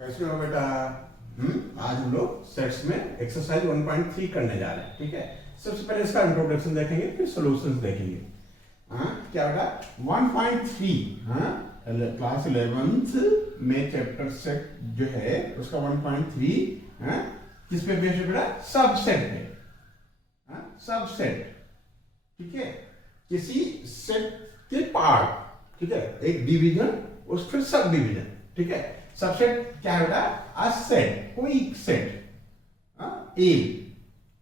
कैसे हो बेटा? आज हम लोग सेट्स में एक्सरसाइज 1.3 करने जा रहे हैं। ठीक है, सबसे पहले इसका इंट्रोडक्शन देखेंगे, फिर सॉल्यूशंस देखेंगे। क्या बेटा 1.3? क्लास 11th में चैप्टर सेट जो है उसका 1.3 किस पे बेस्ड है बेटा? सबसेट पे। सबसेट, ठीक है, किसी सेट के पार्ट। ठीक है, एक डिवीजन, उस फिर सब डिवीजन। ठीक है, सबसेट क्या है बेटा? अ सेट, कोई set A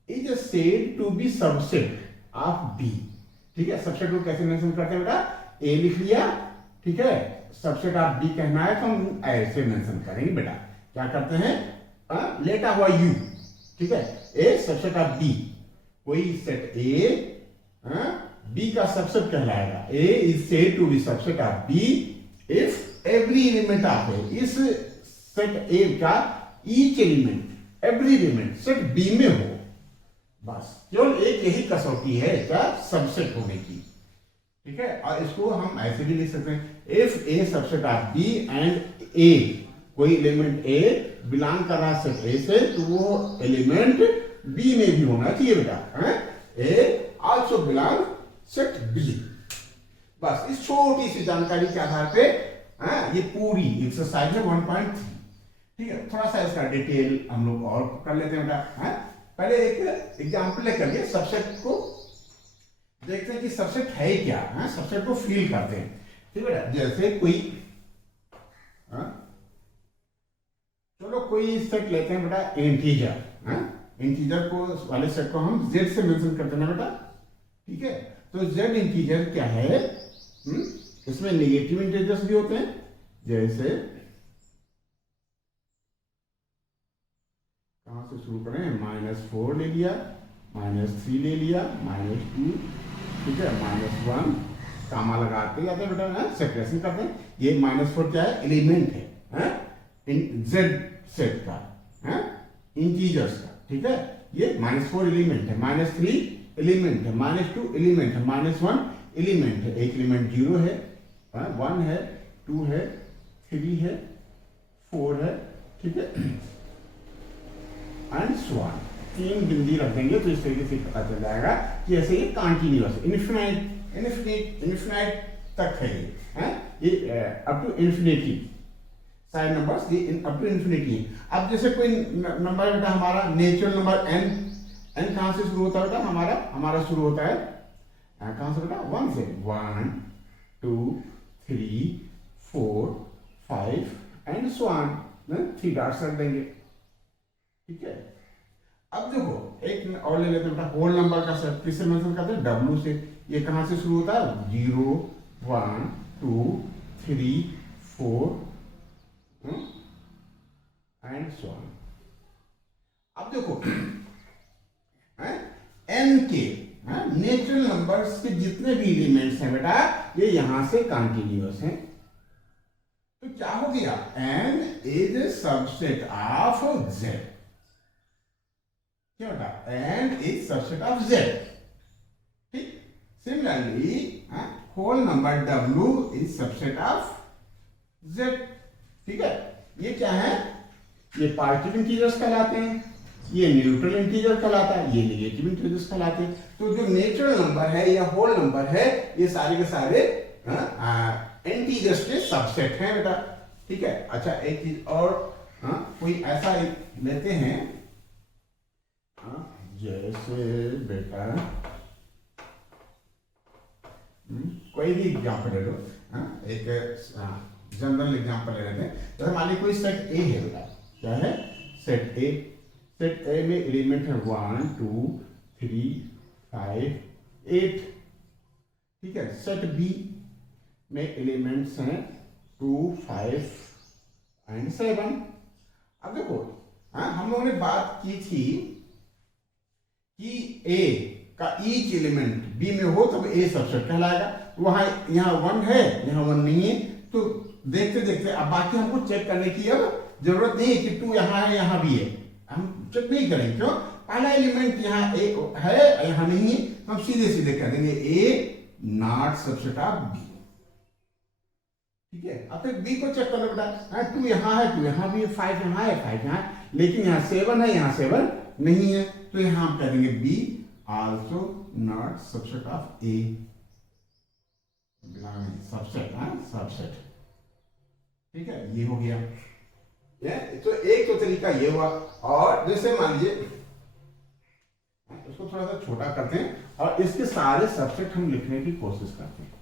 is a said to be subset of B. ठीक है, सबसेट को कैसे मेंशन करते हैं बेटा? ए लिख लिया, ठीक है, सबसेट ऑफ बी कहना है तो हम ऐसे मेंशन करेंगे बेटा। क्या करते हैं? लेटा हुआ यू, ठीक है, ए सबसेट ऑफ बी, कोई सेट ए बी का सबसेट कहलाएगा। A is said to be subset of B if every element of A, इस सेट ए का each element, every element set B में हो। बस केवल एक यही कसौटी है क्या? सबसेट होने की। ठीक है, और इसको हम ऐसे भी लिख सकते हैं, if A subset of B and A, कोई एलिमेंट ए बिलोंग कर रहा सेट ए से, तो वो एलिमेंट बी में भी होना चाहिए बेटा। ए आल्सो बिलोंग सेट बी। बस इस छोटी सी जानकारी के आधार पे ये पूरी एक्सरसाइज है 1.3। ठीक है, थोड़ा सा इसका डिटेल हम लोग और कर लेते हैं बेटा। पहले एक एग्जांपल लेकर के सबसेट को देखते हैं कि सबसेट है क्या। सबसेट को फील करते हैं। ठीक है बेटा, जैसे कोई चलो कोई सेट लेते हैं बेटा, इंटीजर। इंटीजर को वाले सेट को हम जेड से मेंशन करते हैं बेटा। ठीक है, तो जेड इंटीजर क्या है? इसमें नेगेटिव इंटीजर्स भी होते हैं, जैसे कहां से शुरू करें? -4 ले लिया, -3 ले लिया, -2, ठीक है, -1, कामा लगाते जाते हैं बेटा, सेपरेशन करते हैं। ये -4 क्या है? एलिमेंट है जेड सेट का, इंटीजर्स का। ठीक है, ये -4 एलिमेंट है, -3 एलिमेंट है, -2 एलिमेंट है, -1 एलिमेंट है। एक एलिमेंट 0 है, 1 है, 2 है, 3 है, 4 है। ठीक है, एंड सो ऑन। 3 बिंदी रख देंगे तो इस तरीके से पता चल जाएगा कि ऐसे ये कंटिन्यूअस, इन्फिनाइट तक है ये अप टू इन्फिनिटी। सारे नंबर्स ये अप टू इन्फिनिटी। अब जैसे कोई नंबर बेटा हमारा नेचुरल नंबर n कहां से शुरू होता है बेटा? हमारा शुरू होता है कहां से बेटा? 1 से। 1 2 3 4 5 एंड सो ऑन। 3 डॉट्स रख देंगे। ठीक है, अब देखो एक और ले लेते हैं बेटा, होल नंबर का सेट। किससे मेंशन करते हैं? W से। ये कहां से शुरू होता है? 0 1 2 3 4 एंड सो ऑन। अब देखो n के नेचुरल नंबर्स के जितने भी एलिमेंट्स हैं बेटा, ये यहां से कंटिन्यूअस हैं। तो क्या हो गया? n is a subset of z। क्या बेटा? n is subset of z। ठीक, similarly whole number w is subset of z। ठीक है, ये क्या है? ये पॉजिटिव इंटीजर्स कहलाते हैं, ये न्यूट्रल इंटीजर कहलाता है, ये नेगेटिव इंटीजर्स कहलाते हैं। तो जो नेचुरल नंबर है या होल नंबर है, ये सारे के सारे इंटीजर्स के सबसेट हैं बेटा। ठीक है, अच्छा एक चीज और, कोई ऐसा लेते हैं जैसे बेटा कोई भी एग्जाम्पल ले लो। एक जनरल एग्जाम्पल ले लेते हैं। तो मान लीजिए कोई सेट ए है बेटा। क्या है? सेट ए। सेट ए में एलिमेंट है 1 2 3 5 8। ठीक है, सेट बी में एलिमेंट्स हैं 2 5 एंड 7। अब देखो हम लोगों ने बात की थी कि ए का ईच एलिमेंट बी में हो तब ए सबसेट कहलाएगा। वहां यहाँ 1 है, यहाँ 1 नहीं है। तो देखते देखते अब बाकी हमको चेक करने की अब जरूरत नहीं है कि 2 यहाँ है, यहाँ भी है। हम चेक नहीं करेंगे। क्यों? पहला एलिमेंट यहाँ ए है, यहाँ नहीं है। हम सीधे सीधे कह देंगे ए नॉट सबसेट ऑफ बी। ठीक है। अब फिर बी को चेक करो बेटा, हाँ 2 यहाँ है, 2 यहाँ भी है, 5 यहाँ है, 5 यहाँ है, लेकिन यहाँ 7 है, यहाँ 7 नहीं है, तो यहाँ हम करेंगे be also not subset of A, subset, हाँ सबसेट, ठीक है। ये हो गया, तो एक तो तरीका ये हुआ। और जैसे मान लीजिए इसको थोड़ा सा छोटा करते हैं और इसके सारे सबसेट हम लिखने की कोशिश करते हैं,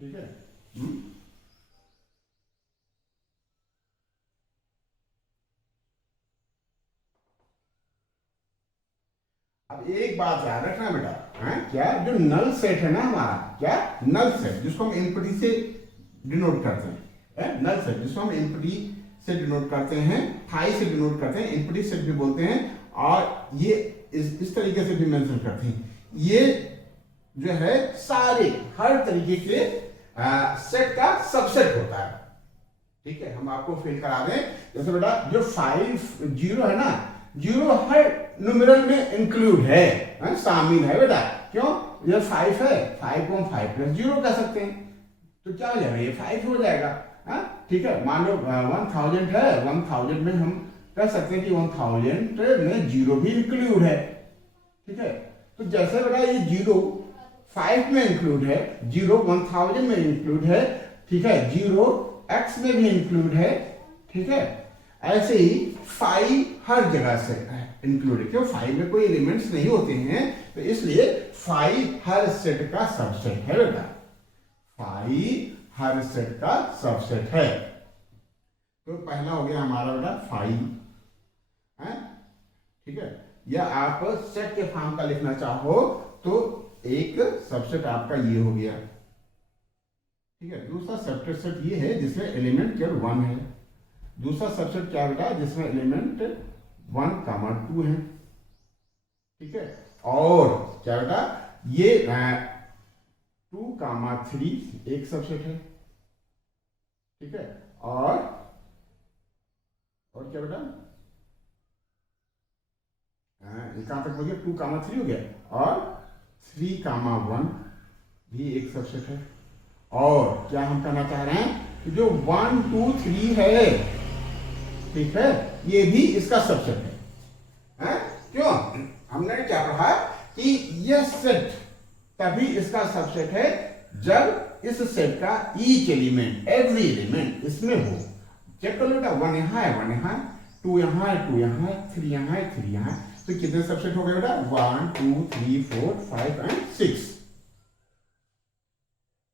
ठीक है। अब एक बात याद रखना बेटा, क्या जो नल सेट है ना हमारा, क्या नल सेट जिसको हम एम्प्टी से डिनोट करते हैं, नल सेट जिसको हम एम्प्टी से डिनोट करते हैं, थाई से डिनोट करते हैं, एम्प्टी सेट भी बोलते हैं, और ये इस तरीके से भी मेंशन करते हैं। ये जो है सारे हर तरीके के सेट का सबसेट होता है, ठीक है। हम आपको फिल करा दें, जैसे बेटा जो 5 0 है ना, 0 हर न्यूमेरल में इंक्लूड है, शामिल है बेटा। क्यों? ये 5 है, 5 को हम 5 + 0 कह सकते हैं, तो क्या हो जाएगा, ये 5 हो जाएगा, ठीक है। मान लो 1000 है, 1000 में हम कह सकते हैं कि 1000 में 0 भी इंक्लूड है, ठीक है। तो जैसे बेटा ये 0 5 में इंक्लूड है, 0 1000 में इंक्लूड है, ठीक है, 0 x में भी इंक्लूड है, ठीक है। ऐसे ही 5 हर जगह से इंक्लूड है, क्यों 5 में कोई एलिमेंट्स नहीं होते हैं, तो इसलिए 5 हर सेट का सबसेट है बेटा, 5 हर सेट का सबसेट है। तो पहला हो गया हमारा बेटा 5 है, ठीक है। या आप सेट के फॉर्म का लिखना चाहो तो एक सबसेट आपका ये हो गया, ठीक है। दूसरा सबसेट सेट ये है जिसमें एलिमेंट केवल 1 है। दूसरा सबसेट क्या बेटा, जिसमें एलिमेंट 1, 2 है, ठीक है। और क्या बेटा, ये 2, 3 एक सबसेट है, ठीक है। और क्या बेटा, कहां तक हो गया, 2, 3 हो गया, और 3, 1 भी एक सबसेट है। और क्या हम कहना चाह रहे हैं कि जो 1, 2, 3 है, ठीक है, ये भी इसका सबसेट है, क्यों? हमने क्या पढ़ा कि यह सेट तभी इसका सबसेट है जब इस सेट का ईच एलिमेंट, एवरी एलिमेंट इसमें हो। चेक कर लो बेटा, 1 यहाँ है, 1 यहाँ, 2 यहाँ है, 2 यहाँ है, 3 यहाँ है, 3 यहाँ है, तो कितने सबसेट हो गए बेटा, 1, 2, 3, 4, 5 एंड 6,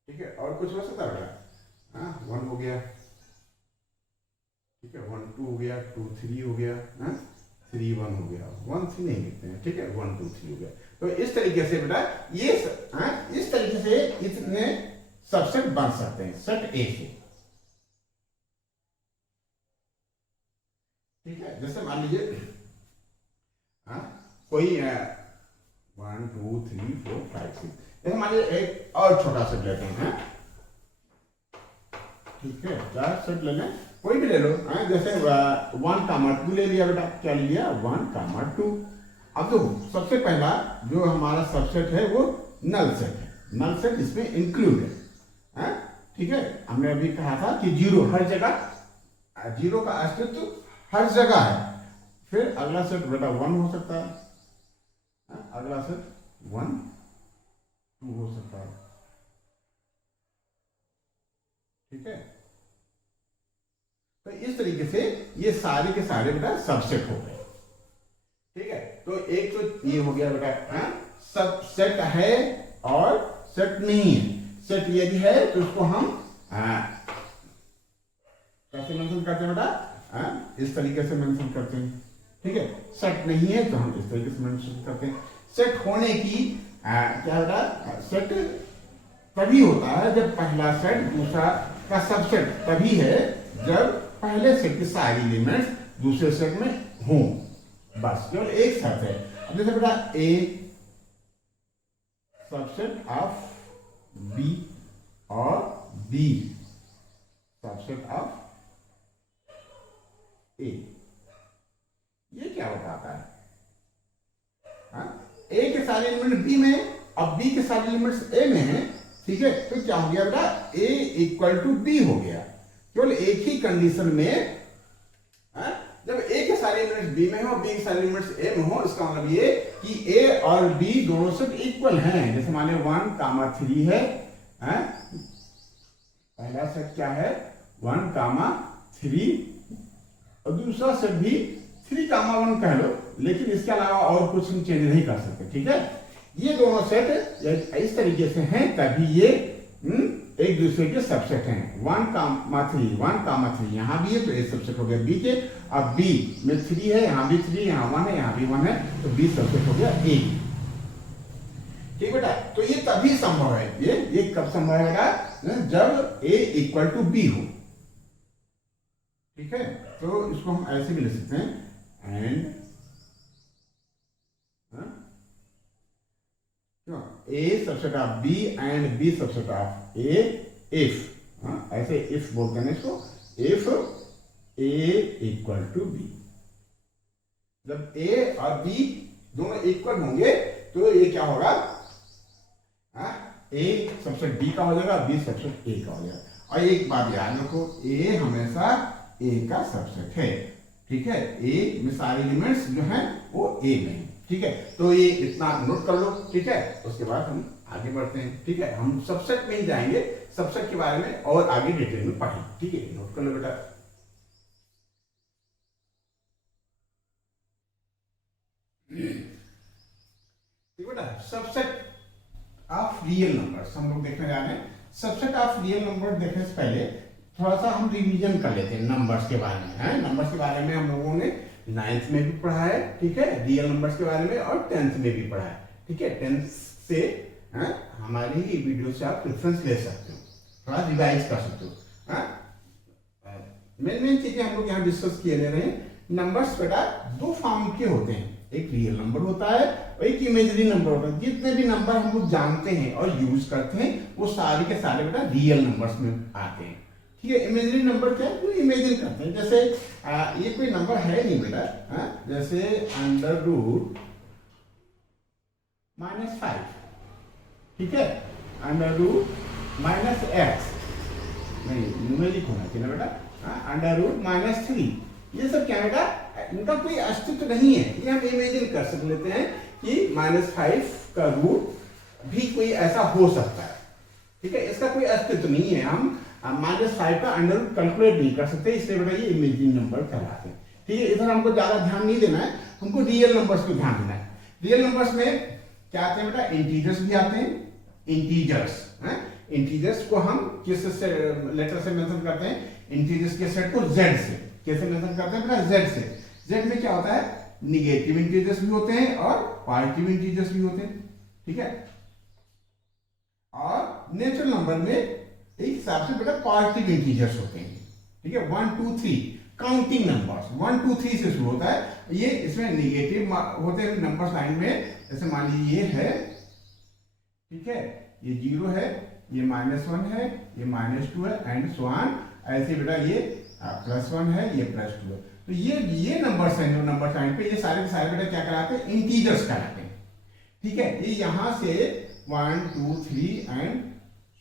ठीक है। और कुछ हो सकता है बेटा, 1 हो गया, ठीक है, 1, 2 हो गया, 2, 3 हो गया, 3, 1 हो गया, 1, 3 नहीं लिखते हैं, ठीक है, 1, 2, 3 हो गया। तो इस तरीके से बेटा ये इस तरीके से इतने सबसेट बन सकते हैं सेट ए से, ठीक है। जैसे मान लीजिए कोई 1, 2, 3, 4, 5, 6, जैसे मान लीजिए एक और छोटा सेट लेते हैं, ठीक है, क्या सेट ले लें, कोई भी ले लो, जैसे 1, 2 ले लिया बेटा, क्या ले लिया, 1, 2। अब तो सबसे पहला जो हमारा सबसेट है वो नल सेट है, नल सेट इसमें इंक्लूड है, ठीक है। हमने अभी कहा था कि 0 हर जगह, 0 का अस्तित्व हर जगह है। फिर अगला सेट बेटा 1 हो सकता है, अगला सेट 1, 2 हो सकता है, ठीक है। तो इस तरीके से ये सारे के सारे बेटा सबसेट हो गए, ठीक है। तो एक तो ये हो गया बेटा सब सेट है और सेट नहीं है। सेट यदि है तो उसको हम कैसे मेंशन करते हैं बेटा, इस तरीके से मेंशन करते हैं, ठीक है। सेट नहीं है तो हम इस तरीके से मेंशन करते हैं। सेट होने की क्या बेटा, सेट तभी होता है जब पहला सेट दूसरा का सबसेट तभी है जब पहले सेट के सारे एलिमेंट्स दूसरे सेट में हों, बस केवल एक शर्त है। अब जैसे बेटा ए सबसेट ऑफ बी और बी सबसेट ऑफ ए, ये क्या बताता है, ए के सारे एलिमेंट बी में, अब बी के सारे एलिमेंट्स ए में है, ठीक है, तो क्या हो गया बेटा, a इक्वल टू b हो गया। केवल एक ही कंडीशन में, जब a के सारे एलिमेंट्स b में हो, b के सारे एलिमेंट्स a में हो, इसका मतलब ये कि a और b दोनों सेट इक्वल हैं। जैसे मान लो 1, 3 है, पहला सेट क्या है 1, 3, और दूसरा सेट भी 3, 1 कह लो, लेकिन इसके अलावा और कुछ हम चेंज नहीं कर सकते। ठीक है, ये दोनों सेट इस तरीके से हैं, तभी ये एक दूसरे के सबसेट हैं। 1, 3 यहाँ भी है तो ए सबसेट हो गया बी के। अब बी में 3 है, यहाँ भी 3, यहाँ 1 है, यहाँ भी 1 है, तो बी सबसेट हो गया ए। ठीक बेटा, तो ये तभी संभव है, ये कब संभव है बेटा, जब ए इक्वल टू बी हो। ठीक है, तो इसको हम ऐसे भी लिख सकते हैं, and A subset of B and B subset of A if, ऐसे इफ बोलते हैं इसको, if A equal to B. जब ए और बी दोनों इक्वल होंगे तो ये क्या होगा, ए सबसेट बी का हो जाएगा, बी सबसेट ए का हो जाएगा। और एक बात याद रखो, ए हमेशा ए का सबसेट है। ठीक है, ए में सारे एलिमेंट्स जो हैं वो ए में है। ठीक है, तो ये इतना नोट कर लो। ठीक है, उसके बाद हम आगे बढ़ते हैं। ठीक है, हम सबसेट में ही जाएंगे, सबसेट के बारे में और आगे डिटेल में पढ़ेंगे। ठीक है, नोट कर लो बेटा। ठीक बेटा, सबसेट ऑफ रियल नंबर्स हम लोग देखने जा रहे हैं। सबसेट ऑफ रियल नंबर देखने से पहले थोड़ा सा हम रिवीजन कर लेते हैं नंबर्स के बारे में। है, नंबर्स के बारे में हम लोगों ने 9th में भी पढ़ा है। ठीक है, रियल नंबर्स के बारे में, और 10th में भी पढ़ा है। ठीक है, 10th से हमारी ही वीडियो से आप रेफरेंस ले सकते हो, थोड़ा रिवाइज कर सकते हो। मेन चीजें हम लोग यहाँ डिस्कस किए ले रहे हैं। नंबर्स बेटा दो फॉर्म के होते हैं, एक रियल नंबर होता है और एक इमेजिनरी नंबर होता है। जितने भी नंबर हम लोग जानते हैं और यूज करते हैं वो सारे के सारे बेटा रियल नंबर्स में आते हैं। ठीक है, इमेजिनरी नंबर क्या है, वो इमेजिन करते हैं। जैसे ये कोई नंबर है नहीं बेटा, जैसे √-5, ठीक है, √-x, नहीं न्यूमेरिक होना चाहिए ना बेटा, √-3, ये सब क्या बेटा, इनका कोई अस्तित्व नहीं है। ये हम इमेजिन कर सकते लेते हैं कि -5 का रूट भी कोई ऐसा हो सकता है। ठीक है, इसका कोई अस्तित्व नहीं है, हम -5 का अंडर रूट कैलकुलेट नहीं कर सकते, इसलिए बेटा ये इमेजिन नंबर कहलाते हैं। ठीक है, इधर हमको ज्यादा ध्यान नहीं देना है, हमको रियल नंबर्स पे ध्यान देना है। रियल नंबर्स में क्या आते हैं बेटा, इंटीजर्स भी आते हैं। इंटीजर्स को हम किस लेटर से मेंशन करते हैं, इंटीजर्स के सेट को z से। कैसे मेंशन करते हैं बेटा, z से। z में क्या होता है, निगेटिव इंटीजर्स भी होते हैं और पॉजिटिव इंटीजर्स भी होते हैं। ठीक है, और नेचुरल नंबर में एक हिसाब से बेटा पॉजिटिव इंटीजर्स होते हैं। ठीक है, 1, 2, 3 काउंटिंग नंबर्स 1, 2, 3 से शुरू होता है। ये इसमें निगेटिव होते हैं नंबर्स लाइन में। जैसे मान लीजिए ये है, ठीक है, ये 0 है, ये -1 है, ये -2 है, एंड सो ऑन। ऐसे बेटा ये +1 है, ये +2 है। तो ये नंबर्स हैं जो नंबर लाइन पे, ये सारे के सारे बेटा क्या कहलाते हैं, इंटीजर्स कहलाते हैं। ठीक है, ये यहां से 1, 2, 3 एंड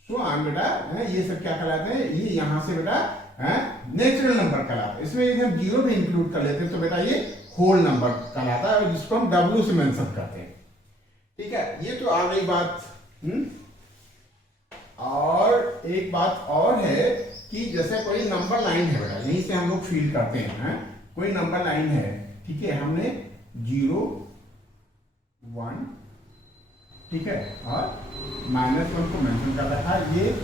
सो ऑन बेटा, ये सब क्या कहलाते हैं, ये यहां से बेटा नेचुरल नंबर कहलाता है। इसमें यदि हम 0 भी इंक्लूड कर लेते हैं तो बेटा ये होल नंबर कहलाता है, जिसको हम W से मेंशन करते हैं। ठीक है, ये तो आ गई बात। और एक बात और है कि जैसे कोई नंबर लाइन है बेटा, यहीं से हम लोग फील करते हैं, कोई नंबर लाइन है, ठीक है, हमने 0, 1, ठीक है, और -1 को मेंशन कर रखा है। ये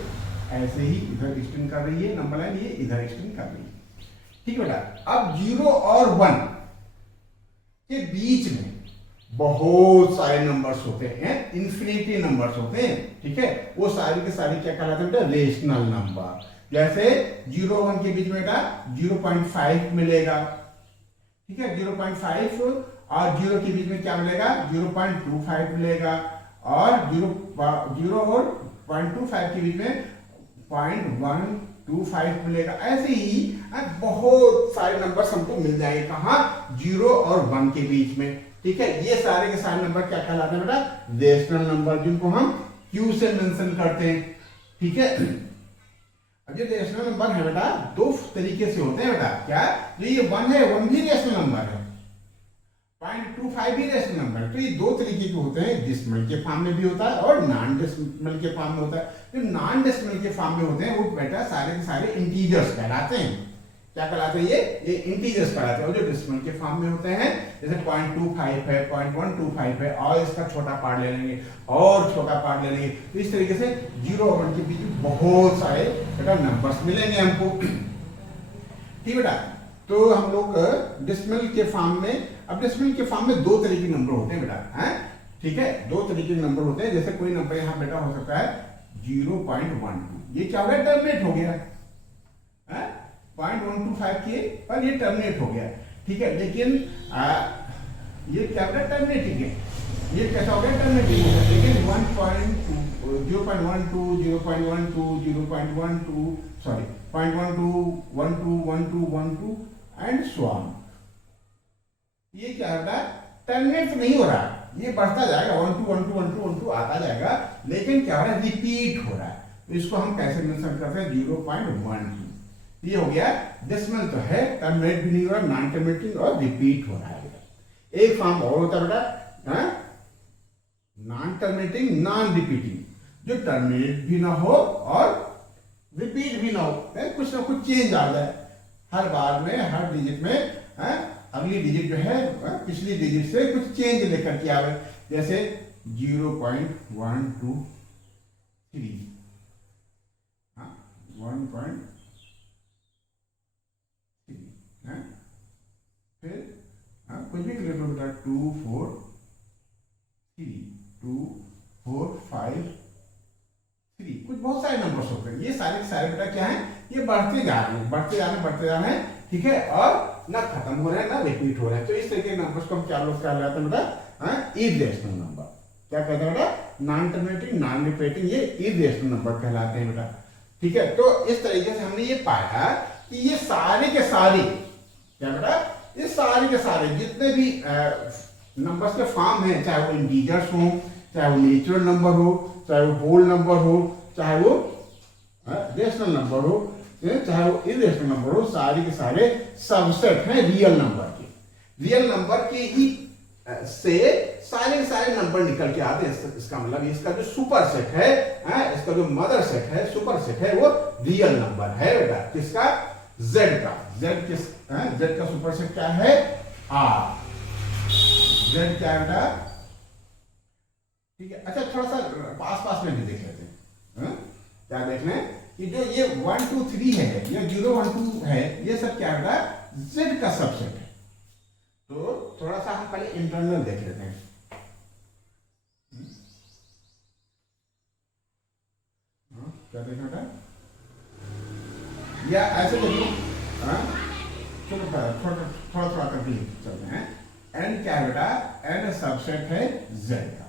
ऐसे ही इधर एक्सटेंड कर रही है नंबर लाइन, ये इधर एक्सटेंड कर रही है। ठीक है बेटा, अब 0 और 1 के बीच में बहुत सारे नंबर्स होते हैं, इन्फिनिटी नंबर्स होते हैं। ठीक है, वो सारी के सारी क्या कहलाते हैं बेटा, रेशनल नंबर। जैसे 0 और 1 के बीच में बेटा 0.5 मिलेगा। ठीक है, 0.5 और 0 के बीच में क्या मिलेगा, 0.25 मिलेगा, और 0 और 0.25 के बीच में 0.125 मिलेगा। ऐसे ही बहुत सारे नंबर्स हमको मिल जाएंगे, कहाँ, 0 और 1 के बीच में। ठीक है, ये सारे के सारे नंबर क्या कहलाते हैं बेटा, रेशनल नंबर, जिनको हम क्यू से मेंशन करते हैं, ठीक है। अब ये रेशनल नंबर है बेटा, दो तरीके से होते हैं बेटा, क्या जो ये 1 है, 1 भी रेशनल नंबर है, 0.25 भी रेशनल नंबर। तो ये दो तरीके के होते हैं, डेसिमल के फॉर्म में भी होता है और नॉन डेसिमल के फॉर्म में होता है। जो नॉन डेसिमल के फॉर्म में होते हैं वो बेटा सारे के सारे इंटीजर्स कहलाते हैं। क्या कहलाते हैं? ये इंटीजर्स कहलाते हैं। और जो डेसिमल के फॉर्म में होते हैं, जैसे 0.25 है, 0.125 है, और इसका छोटा पार्ट ले लेंगे और छोटा पार्ट ले लेंगे, तो इस तरीके से 0 और 1 के बीच बहुत सारे बेटा नंबर्स मिलेंगे हमको, ठीक बेटा। तो हम लोग डेसिमल के फॉर्म में, अब डेसिमल के फॉर्म में दो तरीके के नंबर होते हैं बेटा, हैं, ठीक है, दो तरीके के नंबर होते हैं। जैसे कोई नंबर यहाँ बेटा हो सकता है 0.12, ये क्या हो गया? टर्मिनेट हो गया, 0.125 किए पर ये टर्मिनेट हो गया, ठीक है। लेकिन ये क्या हो गया? टर्मिनेटिंग है, ये कैसा हो गया? टर्मिनेटिंग हो गया। लेकिन 0.12, 0.12, 0.12, सॉरी 0.12, 12, 12, 12 एंड सो ऑन, ये क्या होता है? टर्मिनेट नहीं हो रहा, ये बढ़ता जाएगा, 1 2 1 2 1 2 1 2 आता जाएगा, लेकिन क्या हो रहा है? रिपीट हो रहा है। तो इसको हम कैसे मेंशन करते हैं? 0.12, ये हो गया डेसिमल तो है, टर्मिनेट भी नहीं हो रहा, नॉन टर्मिनेटिंग और रिपीट हो रहा है। एक फॉर्म और होता है बेटा, नॉन टर्मिनेटिंग नॉन रिपीटिंग, जो टर्मिनेट भी ना हो और रिपीट भी ना हो, कुछ ना कुछ चेंज आ जाए हर बार में, हर डिजिट में, अगली डिजिट जो है पिछली डिजिट से कुछ चेंज लेकर के आवे। जैसे 0.123, 1.3, फिर कुछ भी क्लियर बेटा 2 4 3, 2 4 5 3, कुछ बहुत सारे नंबर्स होते हैं। ये सारे सारे बेटा क्या है? ये बढ़ते जा रहे हैं, बढ़ते जा रहे हैं, ठीक है, और ना खत्म हो रहा है ना रिपीट हो रहा है। तो इस तरीके के नंबर्स को हम क्या लोग कहलाते हैं बेटा? Irrational number. क्या कहते हैं बेटा? नॉन टर्मिनेटिंग नॉन रिपीटिंग, ये इर्रेशनल नंबर कहलाते हैं बेटा, ठीक है। तो इस तरीके से हमने ये पाया कि ये सारे के सारे क्या बेटा? ये सारे के सारे जितने भी नंबर्स के फॉर्म हैं, चाहे वो इंटीजर्स हो, चाहे वो नेचुरल नंबर हो, चाहे वो होल नंबर हो, चाहे वो रेशनल नंबर हो, चाहे वो इरेशनल नंबर हो, सारे के सारे सबसेट हैं रियल नंबर के। रियल नंबर के ही से सारे के सारे नंबर निकल के आते हैं। इसका मतलब इसका जो सुपर सेट है, इसका जो मदर सेट है, सुपर सेट है, वो रियल नंबर है बेटा। किसका? जेड का। जेड किस? जेड का सुपर सेट क्या है? आर। जेड क्या है बेटा? ठीक है। अच्छा, थोड़ा सा पास में भी देख लेते हैं। क्या देख लें कि जो ये 1 2 3 है, ये 0 1 2 है, ये सब क्या बेटा? जेड का सबसेट है। तो थोड़ा सा हम पहले इंटरनल देख लेते हैं। क्या देखना बेटा? या ऐसे देखो, चलो थोड़ा करके चलते हैं। एन क्या है बेटा? एन सबसेट है जेड का,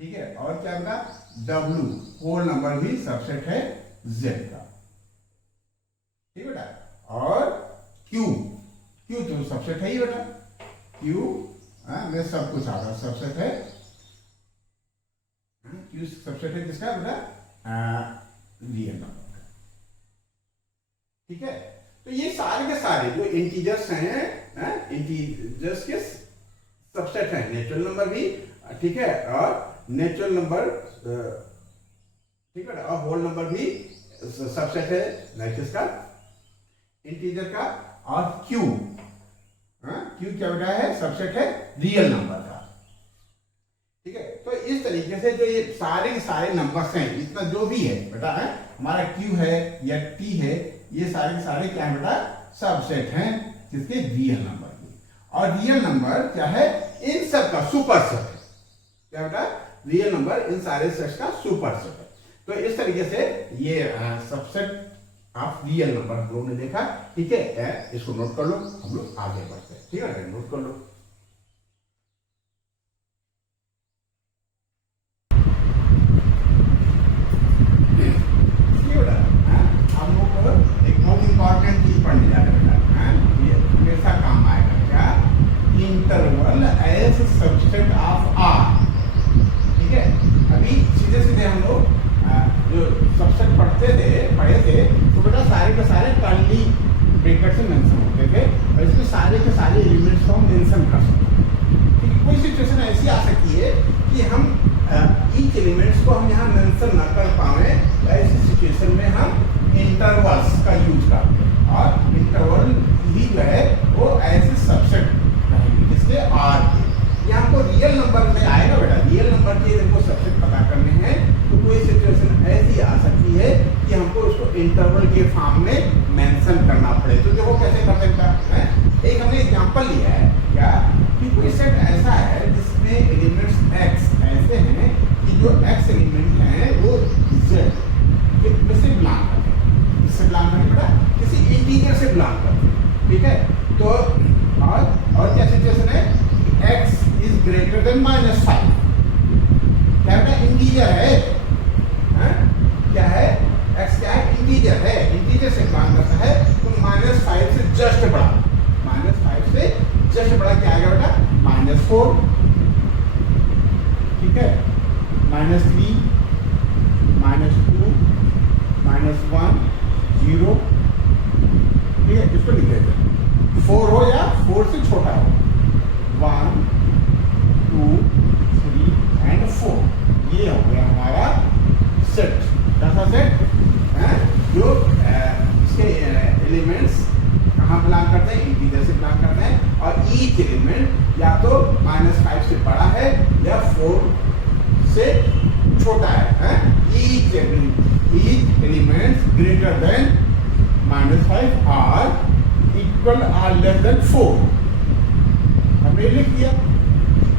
ठीक है। और क्या बेटा? डब्ल्यू होल नंबर भी सबसेट है जेड का, ठीक बेटा। और क्यू, क्यू तो सबसेट है ही बेटा, क्यू में सब कुछ आ रहा सबसेट है, क्यू सबसेट है किसका बेटा? रियल नंबर, ठीक है। तो ये सारे के सारे जो इंटीजर्स हैं, इंटीजर्स के सबसेट हैं, नेचुरल नंबर भी, ठीक है, और नेचुरल नंबर, ठीक है, और होल नंबर भी सबसेट है किसका? इंटीजर का। और क्यू, क्यू क्या बेटा है? सबसेट है रियल नंबर का, ठीक है। तो इस तरीके से जो ये सारे के सारे नंबर्स हैं, इतना जो भी है बेटा, हमारा क्यू है या टी है, ये सारे के सारे क्या है बेटा? सबसेट हैं किसके? रियल नंबर के। और रियल नंबर क्या है? इन सब का सुपर सेट है। क्या बेटा? रियल नंबर इन सारे सेट्स का सुपर सेट है। तो इस तरीके से ये सबसेट ऑफ रियल नंबर हम लोगों ने देखा, ठीक है। इसको नोट कर लो, हम लोग आगे बढ़ते हैं, ठीक है, नोट कर लो। हम लोग एक बहुत इंपॉर्टेंट चीज पढ़ने जा रहे हैं, ये हमेशा काम आएगा। क्या? Interval as subset of R, ठीक है। अभी सारे एलिमेंट्स को हम मेंशन कर सकते हैं। ठीक है, कोई सिचुएशन ऐसी आ सकती है कि हम ईच एलिमेंट्स को हम यहाँ मेंशन ना कर पाए, ऐसी सिचुएशन में हम इंटरवल्स का यूज करते हैं और इंटरवल ही जो है वो ऐसे सबसेट रहेंगे जिसके आर के। ये हमको रियल नंबर में आएगा बेटा, रियल नंबर के हमको सबसेट पता करने हैं, तो कोई सिचुएशन ऐसी आ सकती है कि हमको उसको इंटरवल के फॉर्म में मेंशन करना पड़े। तो देखो कैसे कर सकता है, एक हमने एग्जांपल लिया है क्या कि कोई सेट ऐसा है जिसमें एलिमेंट्स x ऐसे हैं कि जो x एलिमेंट हैं वो z से बिलोंग करते हैं, इससे बिलोंग करने बेटा किसी इंटीजर से बिलोंग करते हैं। ठीक है, तो और क्या सिचुएशन है, x इज ग्रेटर देन -5, क्या बेटा इंटीजर है, क्या है, x क्या है, इंटीजर है, इंटीजर से बिलोंग करता है, तो -5 से जस्ट बड़ा, -5 से जस्ट बड़ा क्या आएगा बेटा, -4, ठीक है, -3, -2, -1, 0, ठीक है, इसको लिख देते हैं, 4 हो या 4 से छोटा हो, 1, 2, 3 एंड 4, ये हो गया हमारा सेट। कैसा सेट है, जो इसके एलिमेंट्स कहाँ बिलोंग करते हैं, इंटीजर से बिलोंग करते हैं, और ईच एलिमेंट या तो -5 से बड़ा है या 4 से छोटा है, each elements greater than -5 or equal or less than 4, हमने लिख दिया।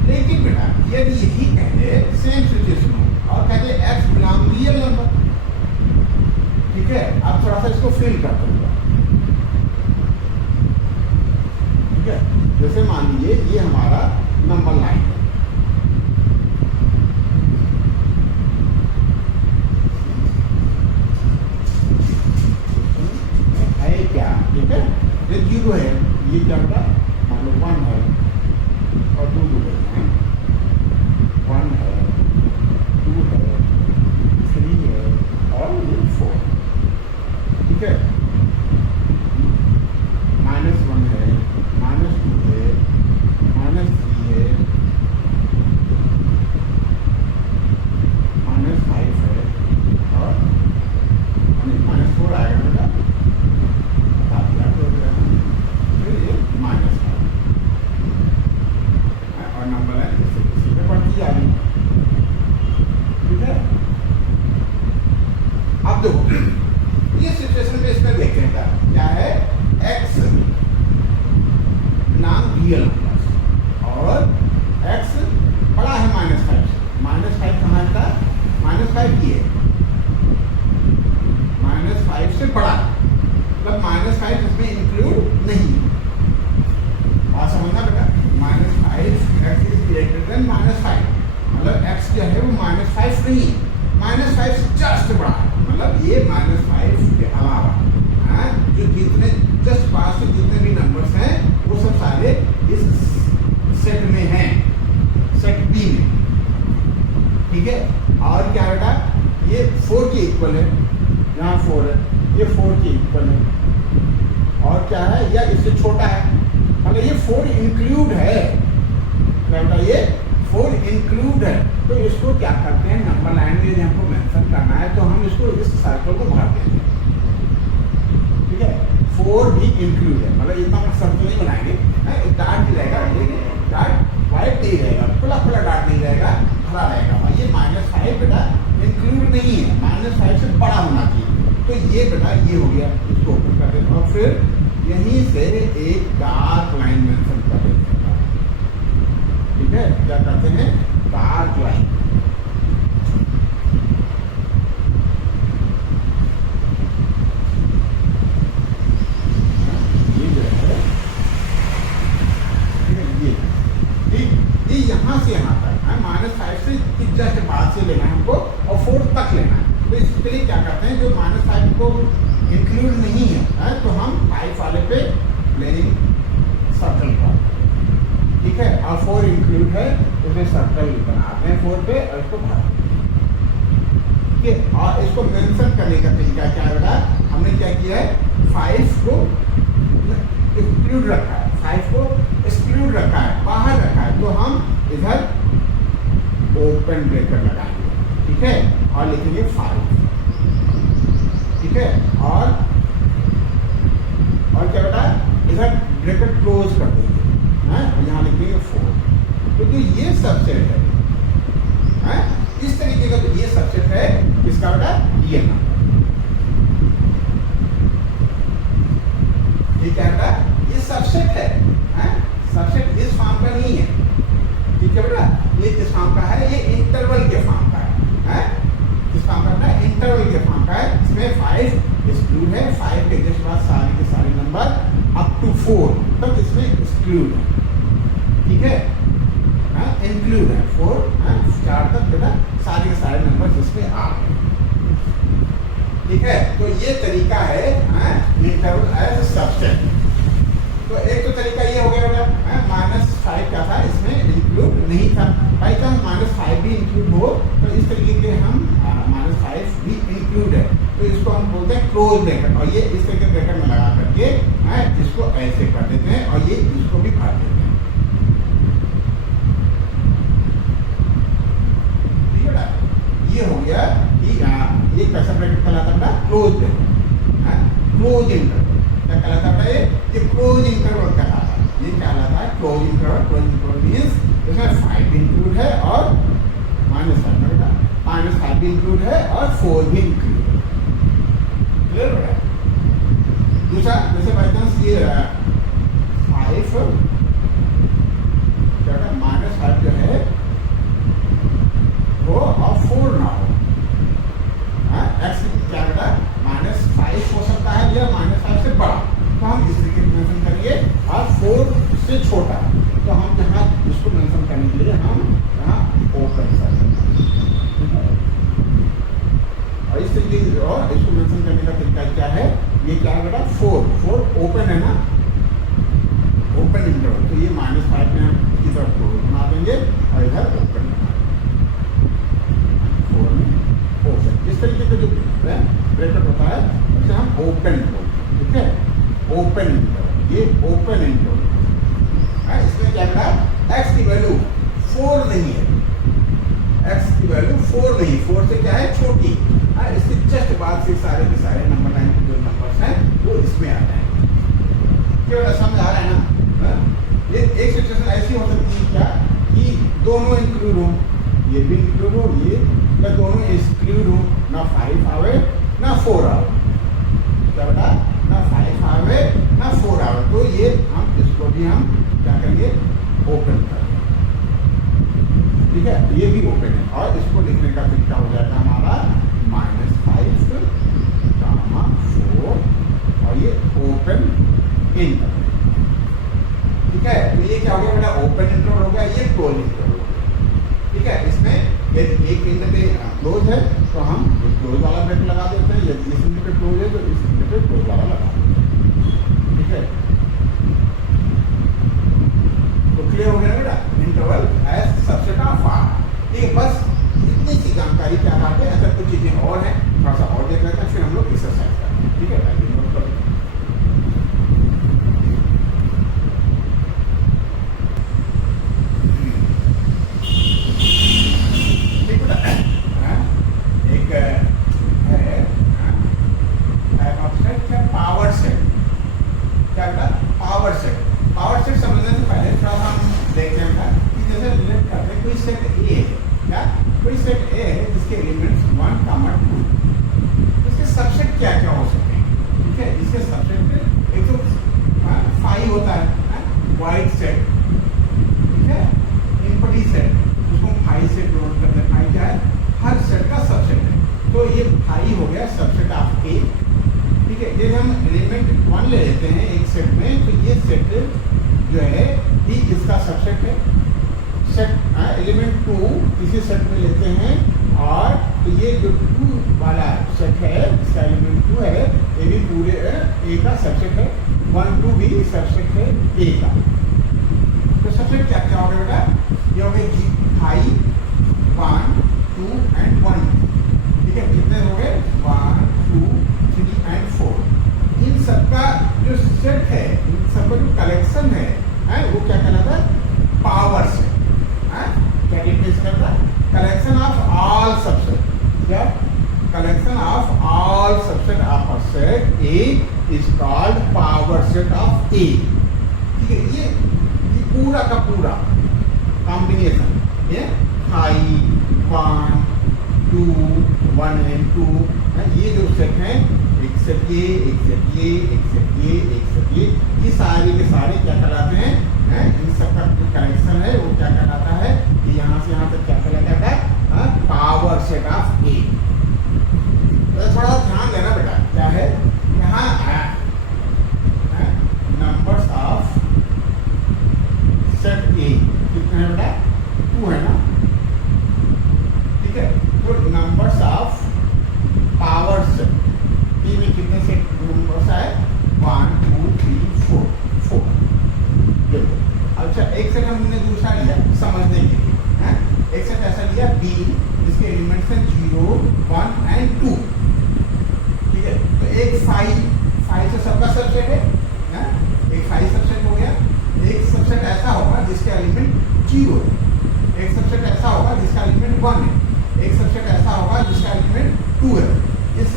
लेकिन बेटा यदि यही कहते सेम सिचुएशन हो और कहते x बिलोंग रियल नंबर, ठीक है, अब थोड़ा सा इसको फिल करते हैं, ठीक है, जैसे मान लीजिए ये हमारा नंबर लाइन है क्या, ठीक है, ये 0 है, ये क्या होगा, मान लो 1 है और 2 है, 1 है, 2 है, 3 है और ये 4, ठीक है, -1 है, -2 है, -3 है, -5 है और -4 आएगा बेटा, फिर ये माइनस है और नंबर है इसी में बढ़ती जा रही, ठीक है। अब देखो ये सिचुएशन पे इसमें देखते हैं क्या है, x नाम रियल नंबर और x बड़ा है -5 से, -5 कहाँ था, -5 ये -5 से बड़ा, मतलब -5 इसमें इंक्लूड नहीं, बात समझना बेटा, -5 x इज ग्रेटर देन -5, मतलब x जो है वो -5 नहीं है, -5 से जस्ट बड़ा है, मतलब ये -5 के अलावा जो जितने जस्ट पास के जितने भी नंबर्स हैं वो सब सारे इस सेट में हैं, सेट बी में, ठीक है। और क्या बेटा, ये 4 के इक्वल है, यहाँ 4 है, ये 4 के इक्वल है, और क्या है, या इससे छोटा है, मतलब ये 4 इंक्लूड है, क्या बेटा, ये 4 इंक्लूड है, तो इसको क्या करते हैं, नंबर लाइन में हमको मेंशन करना है तो हम इसको इस सर्कल को भर देते हैं, ठीक है, 4 भी इंक्लूड है, मतलब इतना सर्कल नहीं बनाएंगे, डार्क ही रहेगा, डार्क व्हाइट नहीं रहेगा, खुला खुला डार्क नहीं रहेगा, भरा रहेगा, और ये -5 बेटा इंक्लूड नहीं है, -5 से बड़ा होना चाहिए, तो ये बेटा ये हो गया, इसको ओपन कर देते हैं और फिर यहीं से एक डार्क लाइन मेंशन कर देते हैं, ठीक है, क्या करते हैं, डार्क लाइन, ये जो है ये यहाँ से यहाँ तक है, -5 से जस्ट बाद से लेना है हमको और 4 तक लेना है, तो इसके लिए क्या करते हैं, जो -5 को इंक्लूड नहीं है, तो हम 5 वाले पे प्लेइंग सर्कल पर, ठीक है, और 4 इंक्लूड है तो फिर सर्कल बनाते हैं 4 पे और इसको भर, ठीक है। और इसको मेंशन करने का तरीका क्या है बेटा, हमने क्या किया है, 5 को इंक्लूड रखा है, 5 को एक्सक्लूड रखा है, बाहर रखा है, तो हम इधर ओपन ब्रैकेट लगाएंगे, ठीक है, और लिखेंगे 5, ठीक है, और क्या बेटा इधर ब्रैकेट क्लोज कर देंगे, यहाँ लिखेंगे 4। तो ये सबसेट है, इस तरीके का ये सबसेट है इसका बेटा ये नंबर, ठीक है बेटा, ये सबसेट है, सबसेट इस फॉर्म का नहीं है, ठीक है बेटा, ये किस फॉर्म का है, ये इंटरवल के फॉर्म का है, किस फॉर्म का बेटा, इंटरवल के फॉर्म का है, इसमें 5 एक्सक्लूड है, 5 के जस्ट बाद सारे के सारे नंबर अप टू 4 तक इसमें एक्सक्लूड है, ठीक है, इंक्लूड है 4, 4 तक बेटा सारे के सारे नंबर इसमें आ गए, ठीक है। तो ये तरीका है इंटरवल एज सबसेट। तो एक तो तरीका ये हो गया बेटा, -5 का था, इसमें इंक्लूड नहीं था, बाई चांस -5 भी इंक्लूड हो तो इस तरीके के हम -5 भी इंक्लूड है, तो इसको हम बोलते हैं क्लोज ब्रैकेट, और ये इस तरीके ब्रैकेट में लगा करके इसको ऐसे कर देते हैं और ये इसको भी भर देते हैं, ठीक है बेटा। ये हो गया कि ये कैसा ब्रैकेट कहलाता है, क्लोज ब्रैकेट, क्लोज इंटरवल क्या कहलाता है, ये क्लोज इंटरवल कहलाता है, ये कहलाता है close interval. Close interval means इसमें 5 भी इंक्लूड है और -5 बेटा -5 भी इंक्लूड है और 4 भी इंक्लूड है, क्लियर बेटा। दूसरा जैसे बाई चांस ये 5 क्या -5 जो है हो और 4 ना हो, एक्स क्या बेटा -5 हो सकता है या -5 से बड़ा, तो हम इस तरीके मेंशन करेंगे, और 4 से छोटा तो हम यहाँ इसको मेंशन करने के लिए हम यहाँ ओपन करेंगे, और इस तरीके और इसको मेंशन करने का तरीका क्या है, ये क्या है बेटा 4 ओपन है ना, ओपन इंटरवल, तो ये -5 में हम की तरफ क्लोज बना देंगे और इधर ओपन बना देंगे, 4 में ओपन, इस तरीके का जो ब्रैकेट होता है उसे हम ओपन बोलते हैं, ठीक है, ओपन इंटरवल, ये ओपन इंटरवल है। इसमें क्या बेटा x की वैल्यू 4 नहीं है, x की वैल्यू 4 नहीं, 4 से क्या है छोटी, इसके जस्ट बाद से सारे के सारे नंबर लाइन के जो नंबर्स हैं वो इसमें आ जाएंगे, क्या बेटा समझ आ रहा है ना। ये एक सिचुएशन ऐसी हो सकती है क्या कि दोनों इंक्लूड हो, ये भी इंक्लूड हो, ये या दोनों एक्सक्लूड हो, ना 5 आवे ना 4 आवे, क्या बेटा ना 5 आवे ना 4 आवे, तो ये हम इसको भी हम क्या करेंगे ओपन करेंगे, ठीक है, ये भी ओपन है, और इसको लिखने का तरीका हो जाएगा हमारा -5 4 और ये ओपन इंटरवल, ठीक है। तो ये क्या हो गया बेटा ओपन इंटरवल हो गया, ये क्लोज इंटरवल हो गया, ठीक है। इसमें यदि एक इंटर पे क्लोज है तो हम क्लोज वाला ब्रैकेट लगा देते हैं, यदि इस इंटर पे क्लोज है तो इस इंटर पे क्लोज वाला लगा देते हैं, ठीक है। तो क्लियर हो गया बेटा interval as subset of R, ठीक है। बस इतनी सी जानकारी क्या बात है, ऐसा कुछ चीजें और हैं, थोड़ा सा और देख लेते हैं, फिर हम लोग एक्सरसाइज करते हैं, ठीक है। वाइड सेट, ठीक है, इम्पटी सेट, उसको फाई से डिनोट करते हैं, फाई क्या है हर सेट का सबसेट है, तो ये फाई हो गया सबसेट ऑफ ए, ठीक है। यदि हम एलिमेंट 1 ले लेते हैं एक सेट में, तो ये सेट जो है ये इसका सबसेट है, सेट एलिमेंट 2 किसी सेट में लेते हैं, और तो ये जो 2 वाला सेट है इसका एलिमेंट 2 है, ये भी पूरे ए का सबसेट है, 1 2 भी सबसेट है ए का। तो सबसेट क्या क्या होगा बेटा, ये हो गए जी 5 1 2 एंड 1, ठीक है। कितने हो गए 1 2 3 एंड 4, इन सबका जो सेट है, इन सबका जो कलेक्शन है है वो क्या कहलाता है, पावर सेट है। क्या डिफरेंस करता है, कलेक्शन ऑफ ऑल सबसेट, क्या collection of all subset of a set A is called power set of A. ठीक है, ये पूरा का पूरा कॉम्बिनेशन, ये 5 1 2 1 and 2, ये जो सेट है, एक सेट ये, एक सेट ये, एक सेट ये, एक सेट ये सारे के सारे क्या कहलाते हैं, इन सबका जो कलेक्शन है वो क्या कहलाता है, ये यहाँ से यहाँ तक क्या कहलाता है, पावर सेट ऑफ ए। तो थोड़ा ध्यान देना बेटा, क्या है यहाँ नंबर्स ऑफ सेट ए कितने हैं बेटा, 2 है ना। ठीक है, तो नंबर्स ऑफ पावर सेट ए में कितने सेट नंबर्स है, 1 2 3 4 देखो। अच्छा, एक सेट हमने दूसरा लिया समझने के लिए, एक सेट ऐसा लिया बी जिसके एलिमेंट्स हैं 0 1 and 2। ठीक है, तो एक 5 से सबका सबसेट है, एक 5 सबसेट हो गया। एक सबसेट ऐसा होगा जिसके एलिमेंट 0 है, एक सबसेट ऐसा होगा जिसका एलिमेंट 1 है, एक सबसेट ऐसा होगा जिसका एलिमेंट 2 है। इस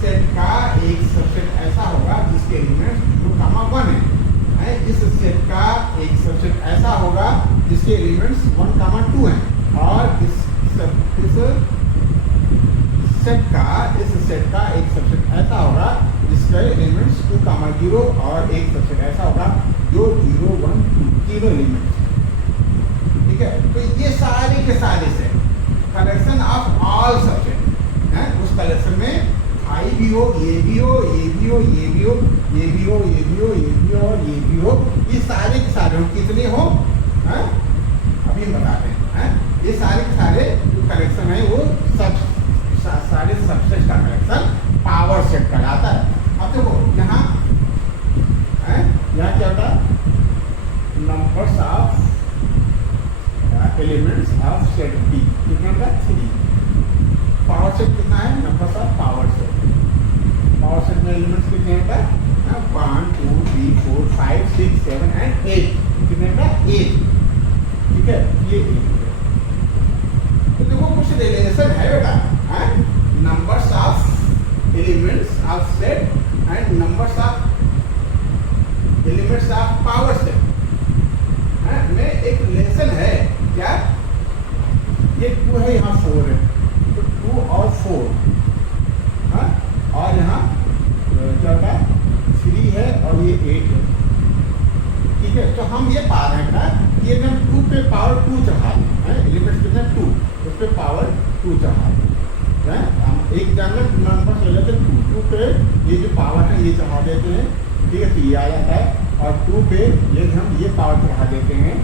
सेट का एक सबसेट ऐसा होगा जिसके एलिमेंट 2, 1 है। इस सेट का एक सबसेट ऐसा होगा जिसके एलिमेंट्स 1, 2 हैं, और इस सेट का एक सबसेट ऐसा होगा जिसके एलिमेंट्स 2, 0 और एक सबसेट ऐसा होगा जो 0 1 2 तीनों एलिमेंट्स। ठीक है, तो ये सारे के सारे set collection of all subset है। उस कलेक्शन में आई भी हो, ये भी हो, ये भी हो, ये भी हो, ये भी हो, ये भी हो, ये भी हो और ये भी हो, ये सारे के सारे हो, कितने हो, अभी बताते हैं। ये सारे के सारे जो कलेक्शन है वो सब सारे सबसेट का कलेक्शन पावर सेट कहलाता है। अब देखो यहाँ क्या होता है, numbers of elements of set B कितना होता है, 3। पावर सेट कितना है, numbers of power set. Power set में एलिमेंट्स कितने होता है, 1 2 3 4 5 6 7 and 8 कितने होता है, 8। ठीक है, ये 8। तो देखो कुछ रिलेशन है बेटा, numbers of elements of set and numbers of elements of power set में एक रिलेशन है। क्या, ये 2 है, यहाँ 4 है, तो 2 और 4, और यहाँ क्या होता है 3 है और ये 8 है। ठीक है, तो हम ये पा रहे हैं ना, ये हम 2 पे पावर 2 चढ़ा दें, एलिमेंट्स कितने 2, उस पे पावर 2 चढ़ा दें। हम एक जानवर नंबर ले लेते हैं 2 पे ये जो पावर है ये चढ़ा देते हैं। ठीक है, तो ये आ जाता है, और 2 पे ये हम ये पावर चढ़ा देते हैं,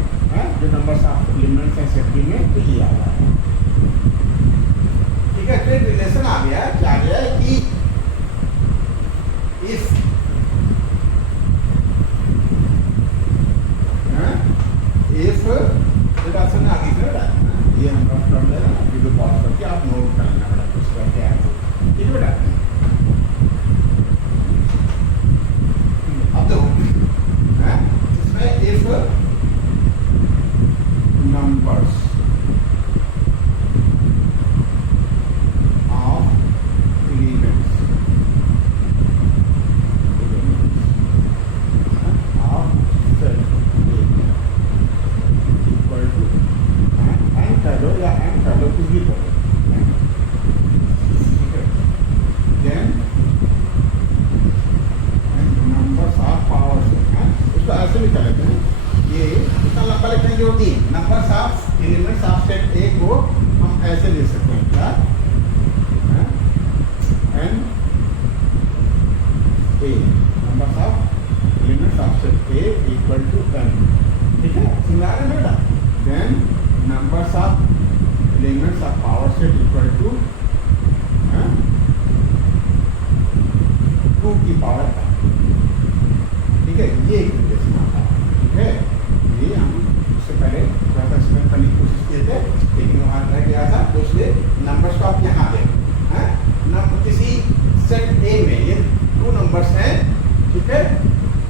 जो नंबर्स ऑफ एलिमेंट्स हैं सेट बी में, तो ये आ जाता है। ठीक है, तो रिलेशन आ गया, क्या आ गया कि इफ रिलेशन आ गई ना, ये हम नोट कर लेना, वीडियो पॉज करके आप नोट कर लेना बेटा, कुछ करके आए तो। ठीक है बेटा, अब देखो इसमें if numbers of elements of set equal to N कर लो या एन कर लो, कुछ भी करो। ठीक है, then numbers of power set, इसको ऐसे भी कर लेते हैं, ये इतना लंबा लिखेंगे जो 3 numbers of elements of set A को हम ऐसे ले सकते हैं, क्या N A, numbers of elements of set A equal to N. ठीक है, समझा रहे हैं बेटा। Then numbers of elements of power set equal to 2 की पावर। ठीक है, ये एक रिलेशन आता है। ठीक है, ये हम इससे पहले थोड़ा सा एक्सप्लेन करने की कोशिश किए थे, लेकिन वहाँ रह गया था, तो इसलिए नंबर्स को आप यहाँ दें। किसी सेट ए में ये 2 नंबर्स हैं। ठीक है,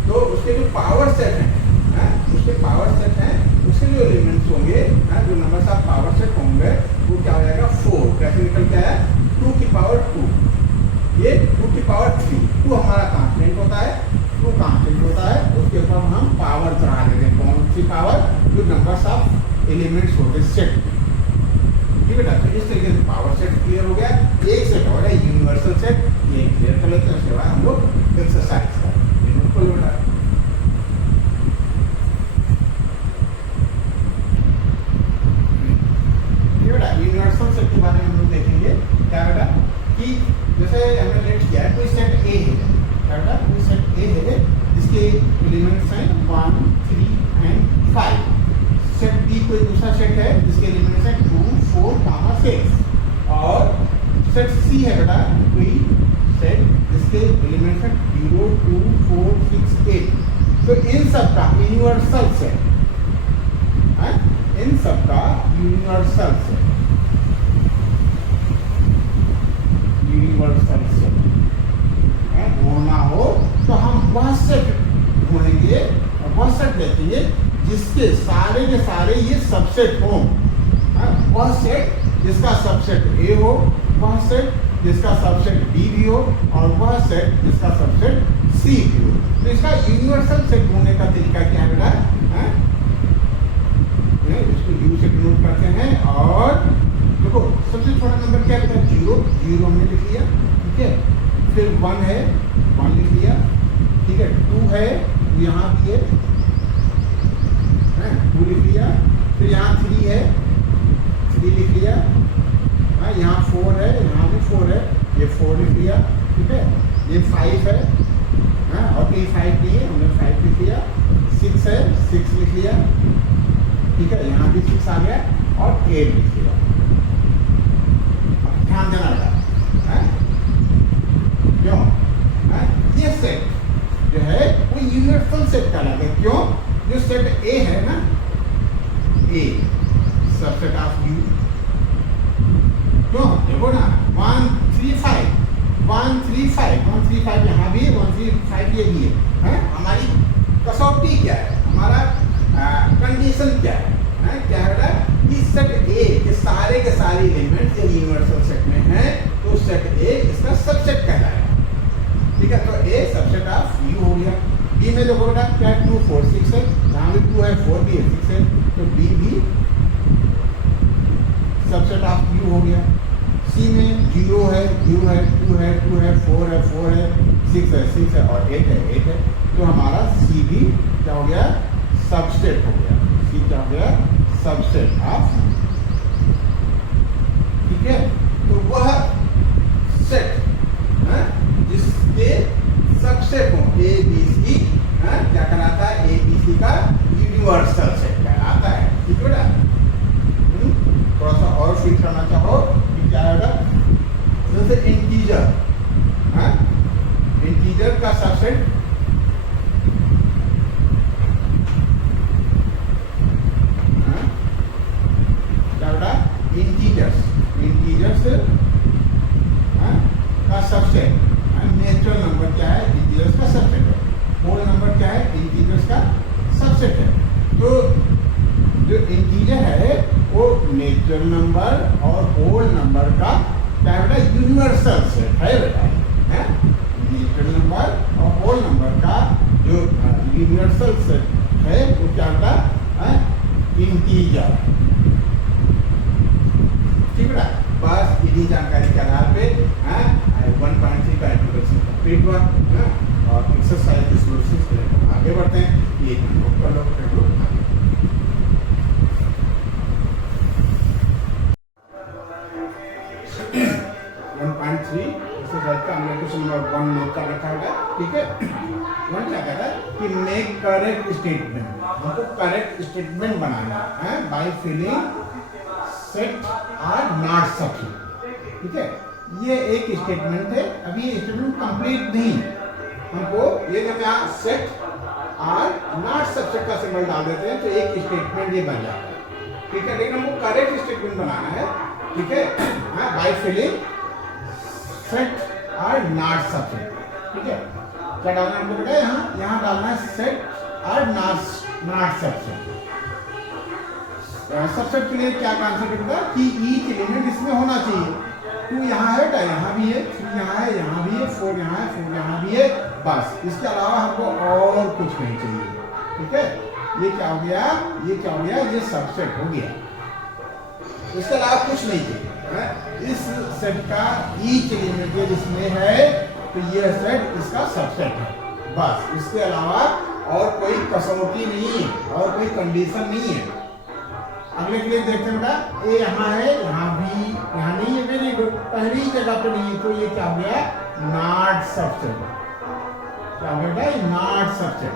तो उसके जो पावर सेट है, उसके जिसके पावर सेट हैं उसके जो एलिमेंट्स होंगे, जो नंबर्स ऑफ पावर सेट होंगे, वो क्या हो जाएगा 4। कैसे निकल के आया 2 की पावर 2, ये 2 की पावर 3। 2 हमारा कांस्टेंट होता है, 2 कांस्टेंट होता है, उसके ऊपर हम पावर चढ़ा देते हैं। कौन सी पावर? जो नंबर्स ऑफ एलिमेंट्स होते सेट। ठीक है बेटा, तो इस तरीके से पावर सेट क्लियर हो गया। एक सेट हो गया यूनिवर्सल सेट, ये क्लियर कर लेते हैं। उसके बाद हम लोग एक्सरसाइज करेंगे। यूनिवर्सल सेट के बारे में हम लोग देखेंगे। क्या बेटा कि जैसे हमने लेट किया है, कोई सेट ए है, क्या बेटा कोई सेट ए है जिसके एलिमेंट्स हैं 1, 3 एंड 5। सेट बी कोई दूसरा सेट है जिसके एलिमेंट्स हैं 2, 4, 6। और सेट सी है बेटा कोई सेट जिसके एलिमेंट्स हैं 0, 2, 4, 6, 8। तो इन सब का यूनिवर्सल सेट, इन सब का यूनिवर्सल सेट, यूनिवर्सल सेट ढूंढना हो तो हम वह सेट ढूंढेंगे और वह सेट देखेंगे जिसके सारे के सारे ये सबसेट हो। वह सेट जिसका सबसेट ए हो, वह सेट जिसका सबसेट बी भी हो, और वह सेट जिसका सबसेट सी भी हो। तो इसका यूनिवर्सल सेट ढूंढने का तरीका क्या है बेटा? इसको यू से डिनोट करते हैं। और देखो सबसे छोटा नंबर क्या है? 0, 0 हमने लिख लिया, ठीक है। फिर 1 है, 1 लिख लिया, ठीक है। 2 है, यहाँ भी है, 2 लिख लिया। फिर यहाँ 3 है, 3 लिख लिया। यहाँ 4 है, यहाँ भी 4 है, ये 4 लिख लिया, ठीक है। ये 5 है, और ये 5 नहीं है, हमने 5 लिख लिया। 6 है, 6 लिख लिया, ठीक है। यहाँ भी 6 आ गया और 8 लिख लिया। अब ध्यान देना है क्यों? ये सेट जो है वो यूनिवर्सल सेट कहलाता है। क्यों? जो सेट ए है ना, ए सबसेट ऑफ यू। क्यों? देखो ना 1, 3, 5, 1, 3, 5, 1, 3, 5 यहाँ भी है, 1, 3, 5 ये भी है। हमारी कसौटी क्या है? हमारा कंडीशन क्या है? क्या है कि सेट ए के सारे एलिमेंट्स यदि यूनिवर्सल सेट में है तो सेट ए इसका सबसेट कहलाएगा। ठीक है, तो ए सबसेट ऑफ यू हो गया। बी में देखो बेटा क्या 2, 4, 6 है, यहाँ भी 2 है, 4 भी है, 6 है, तो बी भी सबसेट ऑफ यू हो गया। सी में 0 है, 0 है, 2 है, 2 है, 4 है, 4 है, 6 है, 6 है और 8 है, 8 है। तो हमारा सी भी क्या हो गया? सबसेट हो गया। सी क्या हो गया? Subset of. ठीक है, तो वह सेट जिसके सबसेट हो ए बी सी क्या कहलाता है? ए बी सी का यूनिवर्सल सेट कहलाता है। ठीक है बेटा, थोड़ा सा और फिट करना चाहो कि क्या है बेटा? जैसे इंटीजर, इंटीजर का सबसेट इंटीजर्स का सबसेट। नेचुरल नंबर क्या है? इंटीजर्स का सबसेट है। होल नंबर क्या है? इंटीजर्स का सबसेट है। तो जो इंटीजर है वो नेचुरल नंबर और होल नंबर का क्या है बेटा? यूनिवर्सल सेट है बेटा। नेचुरल नंबर और होल नंबर का जो यूनिवर्सल सेट है वो क्या बेटा? इंटीजर। ठीक है, बस इन्हीं जानकारी के आधार पे 1.3 का इंट्रोडक्शन कंप्लीट हुआ और एक्सरसाइज के सोल्यूशंस के लिए आगे बढ़ते हैं। ये नोट कर लो, कर लो। 1.3 एक्सरसाइज का हमने क्वेश्चन नंबर 1 नोट कर रखा है। ठीक है, 1 क्या कहता है कि मेक करेक्ट स्टेटमेंट। हमको करेक्ट स्टेटमेंट बनाना है by filling set are not sufficient. ठीक है, ये एक स्टेटमेंट है। अभी ये स्टेटमेंट कंप्लीट नहीं, हमको ये जब यहाँ सेट आर नॉट सफिशिएंट का सिंबल डाल देते हैं तो एक स्टेटमेंट ये बन जाता है। ठीक है, लेकिन हमको करेक्ट स्टेटमेंट बनाना है। ठीक है, by filling set are not sufficient. ठीक है, क्या डालना है हमको बेटा? यहाँ डालना है set are not subset. Subset के लिए क्या कॉन्सेप्ट होगा कि ईच एलिमेंट इसमें होना चाहिए। 2 यहाँ है, यहाँ भी है, 3 यहाँ है, यहाँ भी है, 4 यहाँ है, 4 यहाँ भी है, बस इसके अलावा हमको और कुछ नहीं चाहिए। ठीक है, ये क्या हो गया, ये क्या हो गया, ये सबसेट हो गया, इसके अलावा कुछ नहीं चाहिए। इस सेट का ईच एलिमेंट जिसमें है तो ये सेट इसका सबसेट है, बस इसके अलावा और कोई कसौटी नहीं है और कोई कंडीशन नहीं है। अगले के लिए देखते हैं बेटा, ए यहाँ है, यहाँ भी, यहाँ नहीं है, वेरी गुड, पहली जगह पे नहीं है, तो ये क्या हो गया, नॉट सबसेट। क्या हो गया, नॉट सबसेट।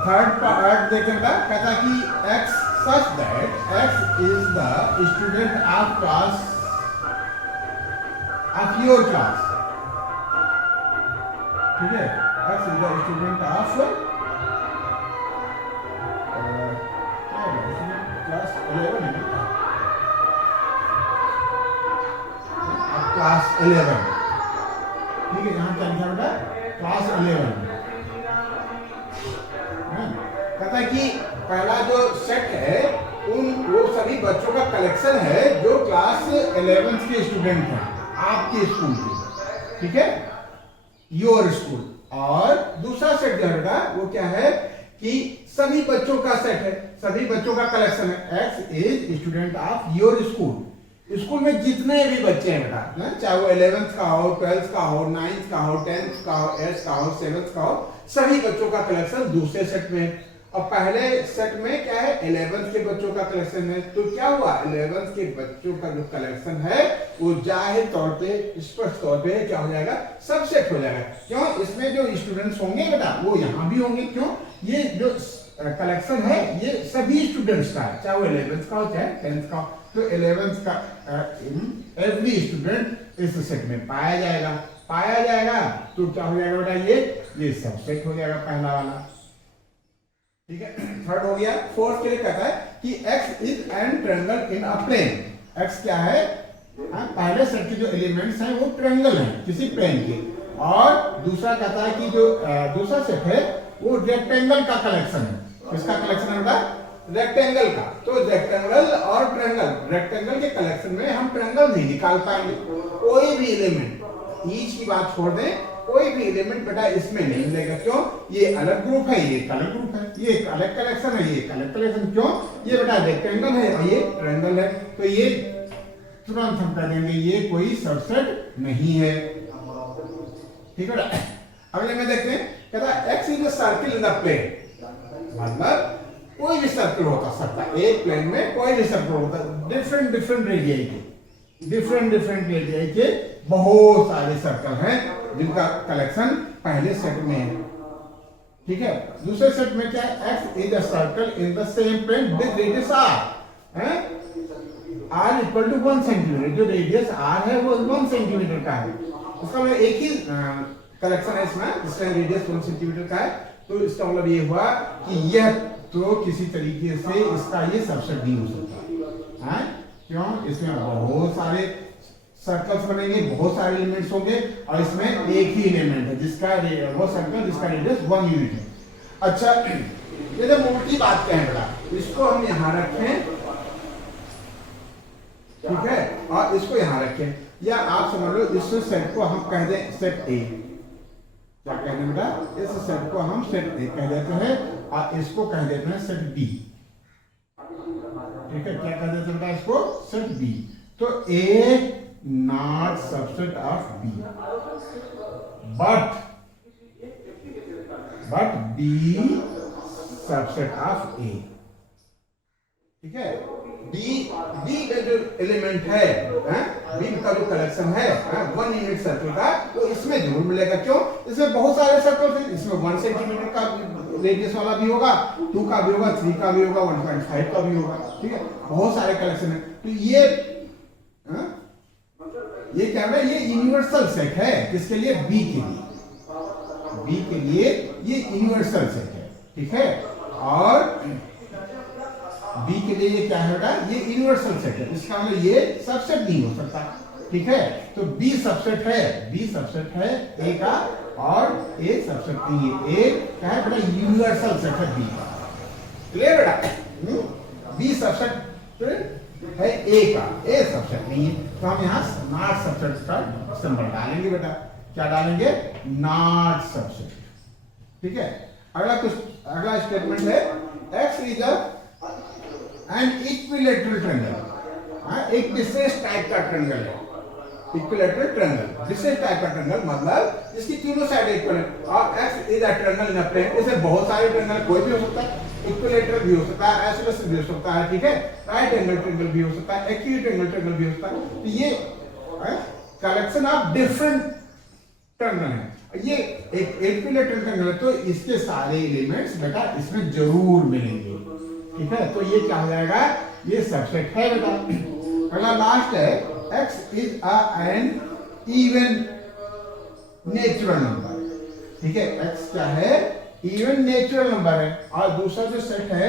थर्ड पार्ट देखें बेटा, कहता कि x such that x is the student of class of your class। ठीक है, x is the student of class 11 है ना, क्लास 11। ठीक है, यहाँ क्या लिखा बेटा, क्लास 11। कहता है कि पहला जो सेट है वो सभी बच्चों का कलेक्शन है जो क्लास 11 के स्टूडेंट हैं आपके स्कूल के। ठीक है, योर स्कूल। और दूसरा सेट जो है बेटा वो क्या है कि सभी बच्चों का सेट है, सभी बच्चों का कलेक्शन है। X is student of your school. School में जितने भी बच्चे हैं बेटा, चाहे वो 11th का हो, 12th का हो, 9th का हो, 10th का हो, 8th का हो, 7th का हो, सभी बच्चों का कलेक्शन दूसरे सेट में। और पहले सेट में क्या है, 11th के बच्चों का कलेक्शन है, तो क्या हुआ, 11th के बच्चों का जो कलेक्शन है वो जाहिर तौर पे, स्पष्ट तौर पे क्या हो जाएगा, सबसेट हो जाएगा। क्यों, इसमें जो स्टूडेंट्स होंगे बेटा वो यहाँ भी होंगे। क्यों, ये जो कलेक्शन है ये सभी स्टूडेंट्स का है, चाहे वो 11th का हो चाहे 10th का हो, तो 11th का एवरी स्टूडेंट इस सेट में पाया जाएगा। तो क्या हो जाएगा बेटा, ये सबसेट हो जाएगा पहला वाला। ठीक है, थर्ड हो गया। फोर्थ के लिए कहता है कि x is an triangle in a plane. x क्या है, पहले सेट के जो एलिमेंट्स हैं वो ट्रायंगल हैं किसी प्लेन के। और दूसरा कहता है कि जो दूसरा सेट है वो रेक्टेंगल का कलेक्शन है। किसका कलेक्शन है बेटा, रेक्टेंगल का। तो रेक्टेंगल और ट्रायंगल, रेक्टेंगल के कलेक्शन में हम ट्रायंगल नहीं निकाल पाएंगे। कोई भी एलिमेंट, ईच की बात छोड़ दें, कोई भी एलिमेंट बेटा इसमें नहीं मिलेगा। क्यों, ये अलग ग्रुप है, ये अलग ग्रुप है, ये अलग कलेक्शन है, ये अलग कलेक्शन। क्यों, ये बेटा रेक्टेंगल है और ये ट्रायंगल है, तो ये तुरंत हम कह देंगे ये कोई सबसेट नहीं है। ठीक है, अगले में देखते हैं, कहता है x is a circle in the plane. मतलब कोई भी सर्कल होता सकता है, एक प्लेन में कोई भी सर्कल होता है, डिफरेंट रेडियाई के, डिफरेंट रेडियाई के बहुत सारे सर्कल हैं जिनका कलेक्शन पहले सेट में है। ठीक है, दूसरे सेट में क्या है, x is a circle in the same plane with radius r। r equal to 1 centimetre. जो रेडियस r है वो 1 सेंटीमीटर का है। इसका मतलब एक ही कलेक्शन है इसमें, जिसका रेडियस 1 सेंटीमीटर का है। तो इसका मतलब ये हुआ कि यह तो किसी तरीके से इसका ये सबसेट नहीं हो सकता है। क्यों, इसमें बहुत सारे सर्कल्स बनेंगे, बहुत सारे एलिमेंट्स होंगे और इसमें एक ही एलिमेंट है जिसका वो सर्कल जिसका रेडियस 1 यूनिट है। अच्छा, ये जब उल्टी बात कहें बेटा, इसको हम यहाँ रखें, ठीक है, और इसको यहाँ रखें, या आप समझ लो इस सेट को हम कह दें सेट ए। क्या कह दें बेटा, इस सेट को हम सेट ए कह देते हैं और इसको कह देते हैं सेट बी। ठीक है, क्या कह देते हैं बेटा, इसको सेट बी। तो ए not subset of B, but B subset of A। ठीक है, B का जो एलिमेंट है, B का जो कलेक्शन है 1 यूनिट सर्कल का, तो इसमें जरूर मिलेगा। क्यों, इसमें बहुत सारे सर्कल हैं, इसमें 1 सेंटीमीटर का रेडियस वाला भी होगा, 2 का भी होगा, 3 का भी होगा, 1.5 का भी होगा। ठीक है, बहुत सारे कलेक्शन है। तो ये क्या है, ये यूनिवर्सल सेट है। किसके लिए, बी के लिए। बी के लिए ये यूनिवर्सल सेट है। ठीक है, और बी के लिए ये क्या है बेटा, ये यूनिवर्सल सेट है। इसका मतलब ये सबसेट नहीं हो सकता। ठीक है, तो बी सबसेट है, बी सबसेट है ए का और ए सबसेट नहीं है। ए क्या है बेटा, यूनिवर्सल सेट है बी का। क्लियर बेटा, बी सबसेट है ए का, ए सबसेट नहीं है, तो हम यहाँ नॉट सबसेट का सिंबल डालेंगे बेटा। क्या डालेंगे, नॉट सबसेट। ठीक है, अगला स्टेटमेंट है X is an equilateral triangle. एक विशेष टाइप का ट्रायंगल है, इक्विलेटरल ट्रायंगल, विशेष टाइप का ट्रायंगल मतलब जिसकी तीनों साइड इक्वल है। और X is a triangle in a plane, इसे बहुत सारे ट्रायंगल कोई भी हो सकता है, इक्विलेटरल भी हो सकता है, आइसोसेलेस भी हो सकता है, ठीक है, राइट एंगल ट्रायंगल भी हो सकता है, एक्यूट एंगल ट्रायंगल भी हो सकता है। तो ये कलेक्शन ऑफ डिफरेंट ट्रायंगल है। ये एक इक्विलेटरल ट्रायंगल है, तो इसके सारे एलिमेंट्स बेटा इसमें जरूर मिलेंगे। ठीक है, तो ये क्या हो जाएगा, ये सबसेट है बेटा। अगला लास्ट है x is an even natural number. ठीक है, x क्या है, इवन नेचुरल नंबर है। और दूसरा जो सेट है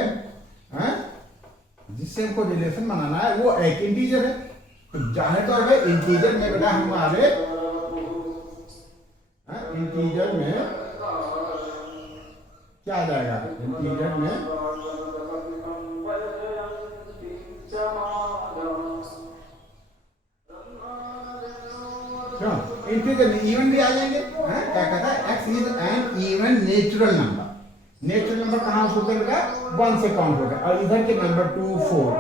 जिससे हमको रिलेशन बनाना है वो एक इंटीजर है। तो जाहिर तौर पे इंटीजर में बेटा हमारे इंटीजर में क्या आ जाएगा, इंटीजर में इंटीजर इवन भी आ जाएंगे। क्या कहता है, x is N even natural number. Natural number कहां से होते हैं, 1 से काउंट होते हैं, और इधर के नंबर 2 4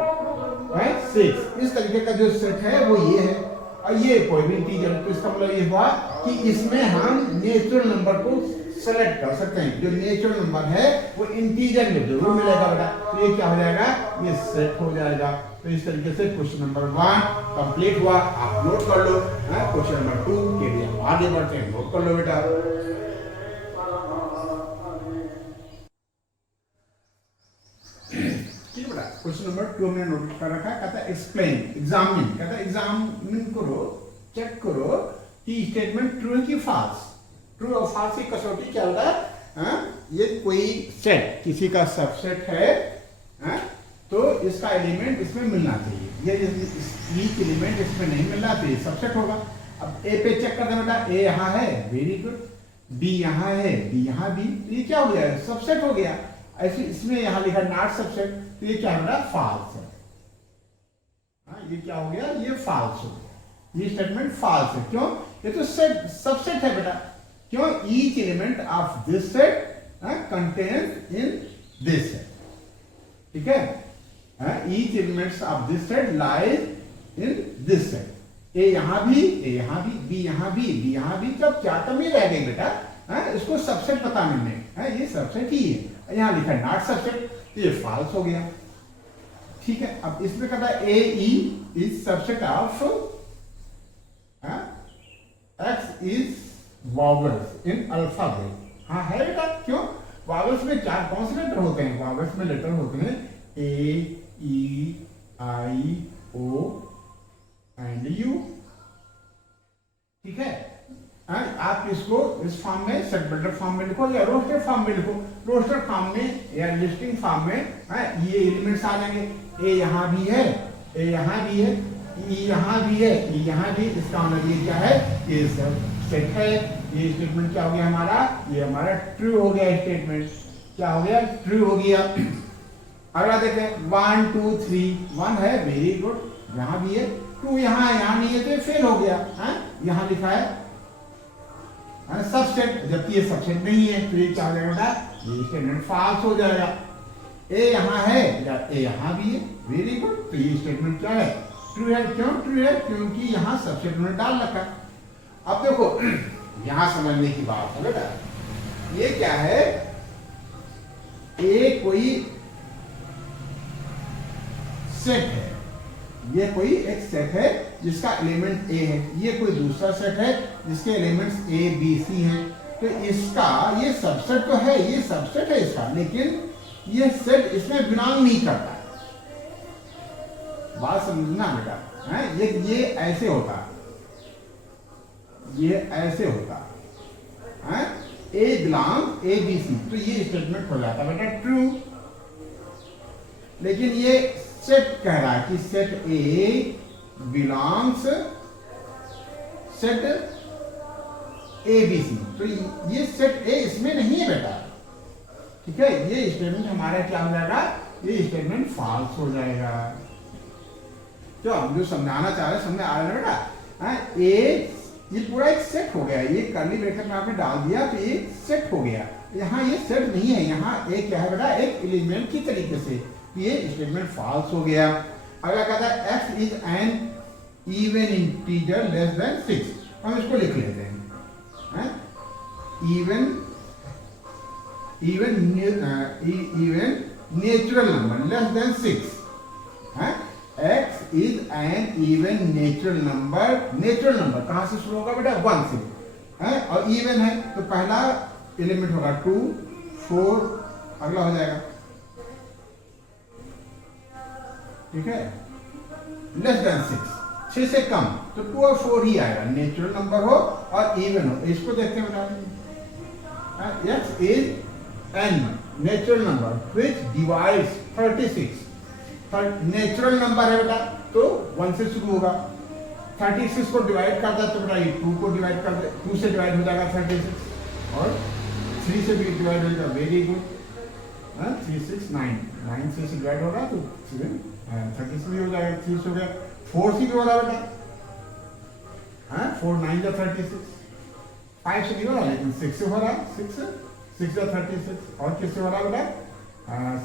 6, इस तरीके का जो सेट है वो ये है। और ये कोई भी इंटीजर, तो इसका मतलब ये हुआ कि इसमें हम नेचुरल नंबर को सेलेक्ट कर सकते हैं। जो नेचुरल नंबर है वो इंटीजर में जरूर मिलेगा बेटा। तो ये क्या हो जाएगा, ये सेट हो जाएगा। तो इस तरीके से क्वेश्चन नंबर 1 कंप्लीट हुआ। आप नोट कर लो। क्वेश्चन नंबर 2 के लिए हम आगे बढ़ते हैं, नोट कर लो बेटा। ठीक है बेटा, क्वेश्चन नंबर 2 हमने नोट कर रखा है। कहता है एक्सप्लेन, एग्जामिन, कहता है एग्जामिन करो, चेक करो कि स्टेटमेंट ट्रू है कि फॉल्स। ट्रू और फॉल्स की कसौटी क्या होता है, ये कोई सेट किसी का सबसेट है, तो इसका एलिमेंट इसमें मिलना चाहिए। ये वीक एलिमेंट इसमें नहीं मिलना चाहिए, सबसेट होगा। अब ए पे चेक कर दे बेटा, ए यहाँ है, वेरी गुड, बी यहाँ है, बी यहाँ भी, तो ये क्या हो गया, सबसेट हो गया। ऐसे इसमें यहाँ लिखा नॉट सबसेट, तो ये क्या हो रहा है, फॉल्स है। ये क्या हो गया, ये फॉल्स हो गया, ये स्टेटमेंट फॉल्स है। क्यों, ये तो सेट सबसेट है बेटा। क्यों, each element of this set contains in this set. ठीक है, each elements of this set lies in this set. A यहाँ भी, A यहाँ भी, B यहाँ भी, B यहाँ भी, तब क्या कमी रह गई बेटा, इसको सबसेट बताने में, ये सबसेट ही है। यहाँ लिखा नॉट सबसेट, तो ये फॉल्स हो गया। ठीक है, अब इसमें कहता है A E is subset of X is vowels in alphabet। हाँ है बेटा, क्यों, vowels में कौन से लेटर होते हैं, vowels में लेटर होते हैं A E I O and U। ठीक है, आप इसको इस फॉर्म में, सेट बिल्डर फॉर्म में लिखो या रोस्टर फॉर्म में लिखो। रोस्टर फॉर्म में या लिस्टिंग फॉर्म में ये एलिमेंट्स आ जाएंगे। ए यहाँ भी है, ए यहाँ भी है, ई यहाँ भी है, ई यहाँ भी, इसका मतलब ये क्या है, ये सब सेट है। ये स्टेटमेंट क्या हो गया हमारा, ये हमारा ट्रू हो गया स्टेटमेंट। क्या हो गया, ट्रू हो गया। अगला देखें 1 2 3, 1 है, वेरी गुड, यहां भी है, 2 यहां नहीं है, तो ये फेल हो गया। यहां लिखा है सबसेट, जबकि ये सबसेट नहीं है, तो ये क्या हो जाएगा, ये स्टेटमेंट फॉल्स हो जाएगा। ए यहां है या ए यहां भी है, वेरी गुड, तो ये स्टेटमेंट क्या है, ट्रू है। क्यों ट्रू है, क्योंकि यहां सबसेट में डाल रखा। अब देखो यहां समझने की बात है बेटा, ये क्या है, ए कोई सेट है, ये कोई एक सेट है जिसका एलिमेंट ए है, ये कोई दूसरा सेट है जिसके एलिमेंट्स ए बी सी हैं। तो इसका ये सबसेट तो है, ये सबसेट है इसका, लेकिन ये सेट इसमें बिलोंग नहीं करता। बात समझना बेटा, ये ऐसे होता, ये ऐसे होता, ए बिलोंग ए बी सी, तो ये स्टेटमेंट हो जाता बेटा ट्रू। लेकिन ये सेट कह रहा है कि set A belongs set A B C, तो ये सेट ए इसमें नहीं है बेटा, ठीक है। ये स्टेटमेंट हमारा क्या हो जाएगा, ये स्टेटमेंट फॉल्स हो जाएगा। तो हम जो समझाना चाह रहे हैं समझ आ रहा है बेटा। ए ये पूरा एक सेट हो गया, ये कर्ली ब्रैकेट में आपने डाल दिया तो ये सेट हो गया। यहाँ ये सेट नहीं है, यहाँ एक क्या है बेटा, एक एलिमेंट की तरीके से, ये स्टेटमेंट फॉल्स हो गया। अगला कहता है x is N even integer less than 6, हम इसको लिख लेते हैं even natural number less than 6। x is N even natural number कहां से शुरू होगा बेटा, 1 से, और इवन है तो पहला एलिमेंट होगा 2, 4, अगला हो जाएगा, ठीक है, लेस देन 6 से कम तो 2 और 4 ही आएगा, नेचुरल नंबर हो और इवन हो। इसको देखते हैं बेटा, x is N natural number which divides 36, natural number है बेटा तो 1 से शुरू होगा, 36 को डिवाइड करता है तो बेटा ये 2 को डिवाइड कर दे, 2 से डिवाइड हो जाएगा 36 और 3 से भी डिवाइड हो जाएगा, वेरी गुड, 3 6 9, 9 से डिवाइड होगा तो 36 भी हो जाएगा, 3 हो गया, 4 से भी हो रहा है बेटा, 4 9 जा 36, 5 से नहीं हो रहा लेकिन 6 से हो रहा है, 6 जा 36, और किससे हो रहा है बेटा,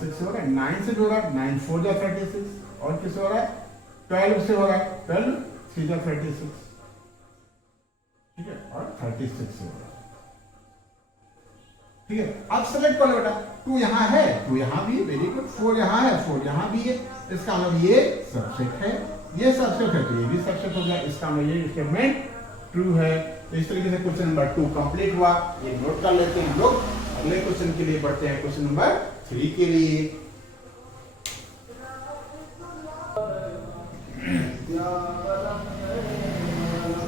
6 से हो रहा है, 9 से जो रहा है, 9 4 जा 36, और किससे हो रहा है, 12 से हो रहा है, 12 3 जा 36, ठीक है, और 36 से हो रहा है, ठीक है। अब सेलेक्ट कर लो बेटा, 2 यहाँ है, 2 यहाँ भी, वेरी गुड, 4 यहाँ है, 4 यहाँ भी है, इसका मतलब ये सबसेट है, ये सबसेट है तो ये भी सबसेट हो गया, इसका मतलब ये स्टेटमेंट ट्रू है। तो इस तरीके से क्वेश्चन नंबर 2 कंप्लीट हुआ, ये नोट कर लेते हैं हम लोग। अगले क्वेश्चन के लिए बढ़ते हैं, क्वेश्चन नंबर 3 के लिए।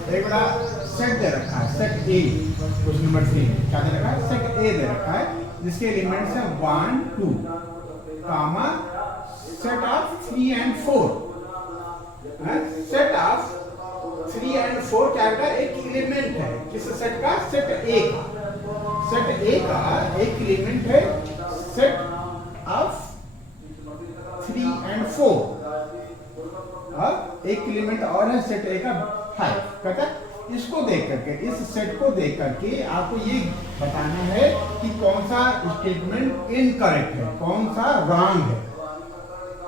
एक बड़ा सेट दे रखा है, सेट ए, क्वेश्चन नंबर 3 क्या दे रखा है, सेट ए दे रखा है जिसके एलिमेंट्स हैं 1 2 comma set of 3 and 4। Set of 3 and 4 क्या है, एक एलिमेंट है किस सेट का, सेट ए का, सेट ए का एक एलिमेंट है सेट ऑफ 3 एंड 4, अब एक एलिमेंट और है सेट ए का 5। कहता है इसको देख करके, इस सेट को देख करके आपको ये बताना है कि कौन सा स्टेटमेंट इनकरेक्ट है, कौन सा रॉन्ग है,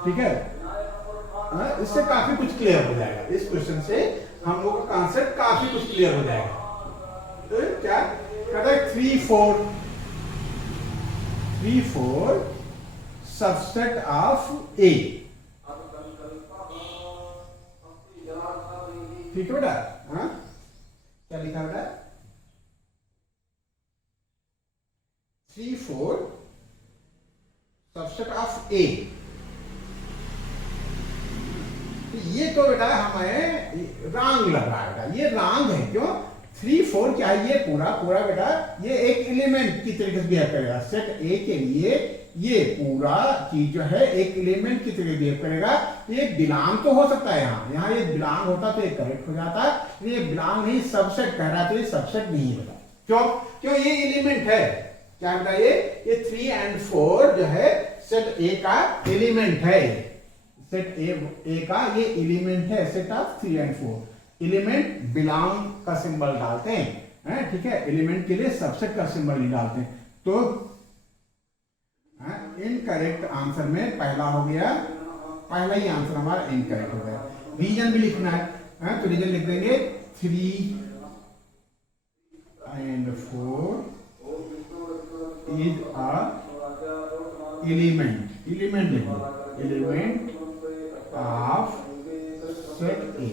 ठीक है। इससे काफी कुछ क्लियर हो जाएगा, इस क्वेश्चन से हम लोग का कॉन्सेप्ट काफी कुछ क्लियर हो जाएगा। तो क्या कहता है 3 4 सबसेट ऑफ ए, ठीक है बेटा, क्या लिखा बेटा, 3 4 सबसेट ऑफ ए। ये तो बेटा हमें रॉन्ग लग रहा है बेटा, ये रॉन्ग है, क्यों, 3 4 क्या है, ये पूरा बेटा ये एक एलिमेंट की तरीके से बिहेव करेगा, सेट ए के लिए ये पूरा चीज जो है एक एलिमेंट की तरह बिहेव करेगा। ये बिलोंग तो हो सकता है, यहाँ ये बिलोंग होता तो ये करेक्ट हो जाता, ये बिलोंग नहीं सबसेट कह रहा तो ये सबसेट नहीं होता, क्यों ये एलिमेंट है, क्या बेटा ये 3 एंड 4 जो है सेट ए का एलिमेंट है, सेट ए का ये एलिमेंट है, set of 3 and 4। Element belong का सिंबल डालते हैं, ठीक है, एलिमेंट के लिए सबसेट का सिंबल नहीं डालते। तो इनकरेक्ट आंसर में पहला हो गया, पहला ही आंसर हमारा इनकरेक्ट हो गया। रीजन भी लिखना है, तो रीजन लिख देंगे 3 and 4 is a element element of set A,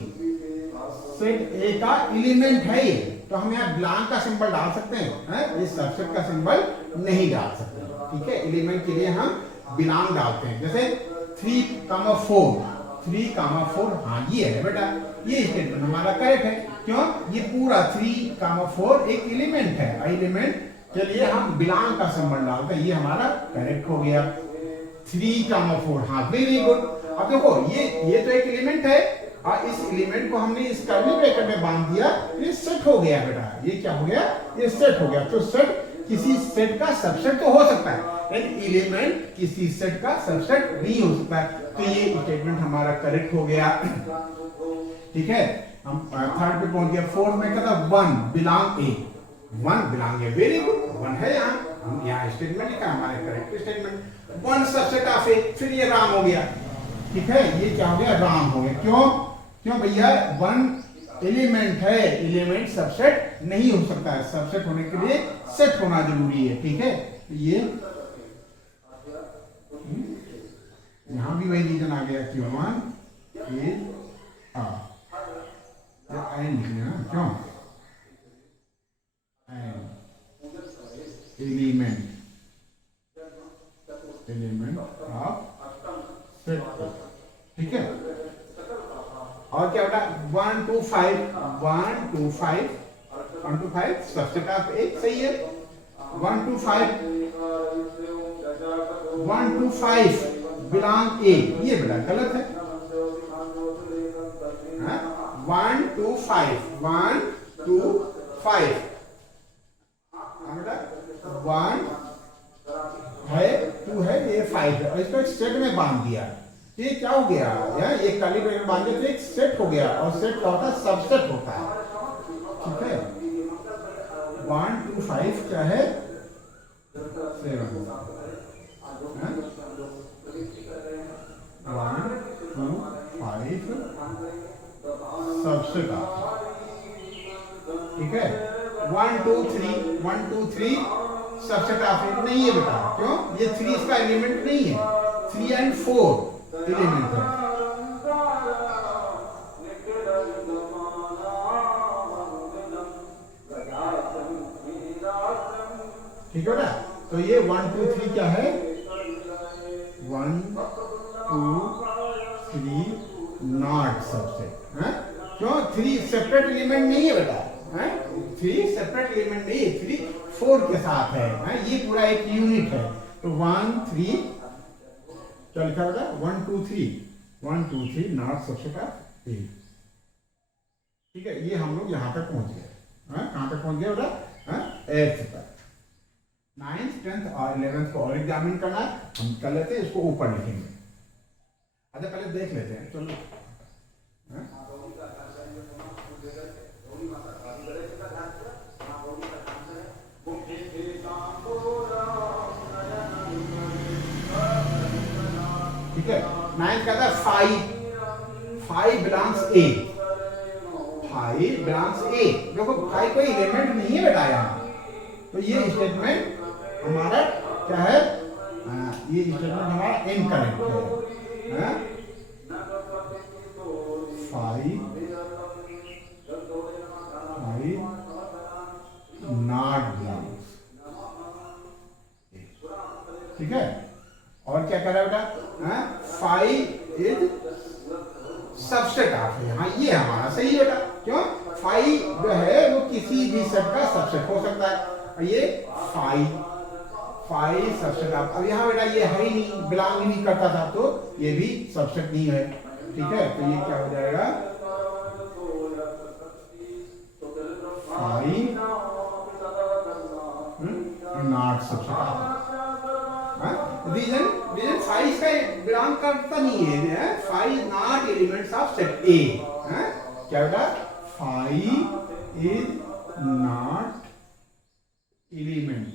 set A का एलिमेंट है ये, तो हम यहाँ बिलोंग का सिंबल डाल सकते हैं, ये सबसेट का सिंबल नहीं डाल सकते, ठीक है। एलिमेंट के लिए हम बिलोंग डालते हैं, जैसे 3 4 हाँ ये है बेटा, ये स्टेटमेंट हमारा करेक्ट है, क्यों, ये पूरा 3 4 एक एलिमेंट है, एलिमेंट के लिए हम बिलोंग का सिंबल डालते हैं, ये हमारा करेक्ट हो गया। 3 4 हाँ वेरी गुड। अब देखो ये तो एक एलिमेंट है और इस एलिमेंट को हमने इस कर्ली ब्रैकेट में बांध दिया, ये सेट हो गया बेटा। ये क्या हो गया? ये सेट हो गया। तो सेट किसी सेट का सबसेट तो हो सकता है, लेकिन एलिमेंट किसी सेट का सबसेट नहीं हो सकता है। तो ये स्टेटमेंट हमारा करेक्ट हो गया। ठीक है, हम थर्ड पे पहुंच गया। फोर्थ में क्या था? One belong A, one belong A, very good, one है यहाँ। हम यहाँ स्टेटमेंट लिखा हमारे correct statement, one subset of A. फिर ये राम हो गया। ठीक है, ये क्या हो गया? राम हो गया। क्यों? क्यों भैया? वन एलिमेंट है, एलिमेंट सबसेट नहीं हो सकता है। सबसेट होने के लिए सेट होना जरूरी है। ठीक है, ये यहां भी वही रीजन आ गया कि वन इज एन लिखना। क्यों? Element of set. ठीक है, और क्या बेटा? 1 to 5, 1 to 5, 1 to 5 subset of ए, सही है। 1 to 5, 1 to 5 बिलोंग ए, ये बेटा गलत है। 1 to 5, 1 to 5 बेटा 1 है, 2 है, ये 5 है, और इसको एक सेट में बांध दिया। ये क्या हो गया? ये काली ब्रैकेट बांध दिया तो एक सेट हो गया, और सेट क्या होता है? सबसेट होता है। ठीक है, 1 to 5 क्या है? 7। 1 to 5 सबसेट आता है। ठीक है, 1 2 3, 1 2 3 सबसेट ऑफ नहीं है बेटा। क्यों? ये 3 इसका एलिमेंट नहीं है। 3 and 4 एलिमेंट है। ठीक है ना? तो ये 1 2 3 क्या है? 1 2 3 नॉट सबसेट है। क्यों? 3 सेपरेट एलिमेंट नहीं है बेटा। 3 सेपरेट एलिमेंट नहीं है, 3 4 के साथ है। ये पूरा एक यूनिट है। तो 1 3 क्या लिखा बेटा? 1 2 3, 1 2 3 नॉट सबसेट ऑफ ए। ठीक है, ये हम लोग यहाँ तक पहुंच गए। कहाँ तक पहुंच गए बेटा? 8th तक। 9th 10th और 11th को और एग्जामिन करना है, हम कर लेते हैं, इसको ऊपर लिखेंगे। अच्छा पहले देख लेते हैं, चलो। ठीक है, 9th कहता है 5 बिलोंग्स ए, 5 बिलोंग्स ए। देखो 5 कोई एलिमेंट नहीं है बेटा यहाँ। तो ये स्टेटमेंट हमारा क्या है? ये स्टेटमेंट हमारा इनकरेक्ट है। 5 नॉट बिलोंग्स। ठीक है, और क्या कर रहा है बेटा? 5 इज सबसेट ऑफ है। हाँ, ये हमारा सही है बेटा। क्यों? 5 जो है वो किसी भी सेट का सबसेट हो सकता है। और ये 5 सबसेट ऑफ, अब यहाँ बेटा ये है ही नहीं, बिलोंग ही नहीं करता था, तो ये भी सबसेट नहीं है। ठीक है, तो ये क्या हो जाएगा? 5 नॉट सबसेट ऑफ। रीजन 5 का बिलोंग करता नहीं है। 5 नॉट एलिमेंट्स ऑफ सेट ए। क्या बेटा? 5 is not element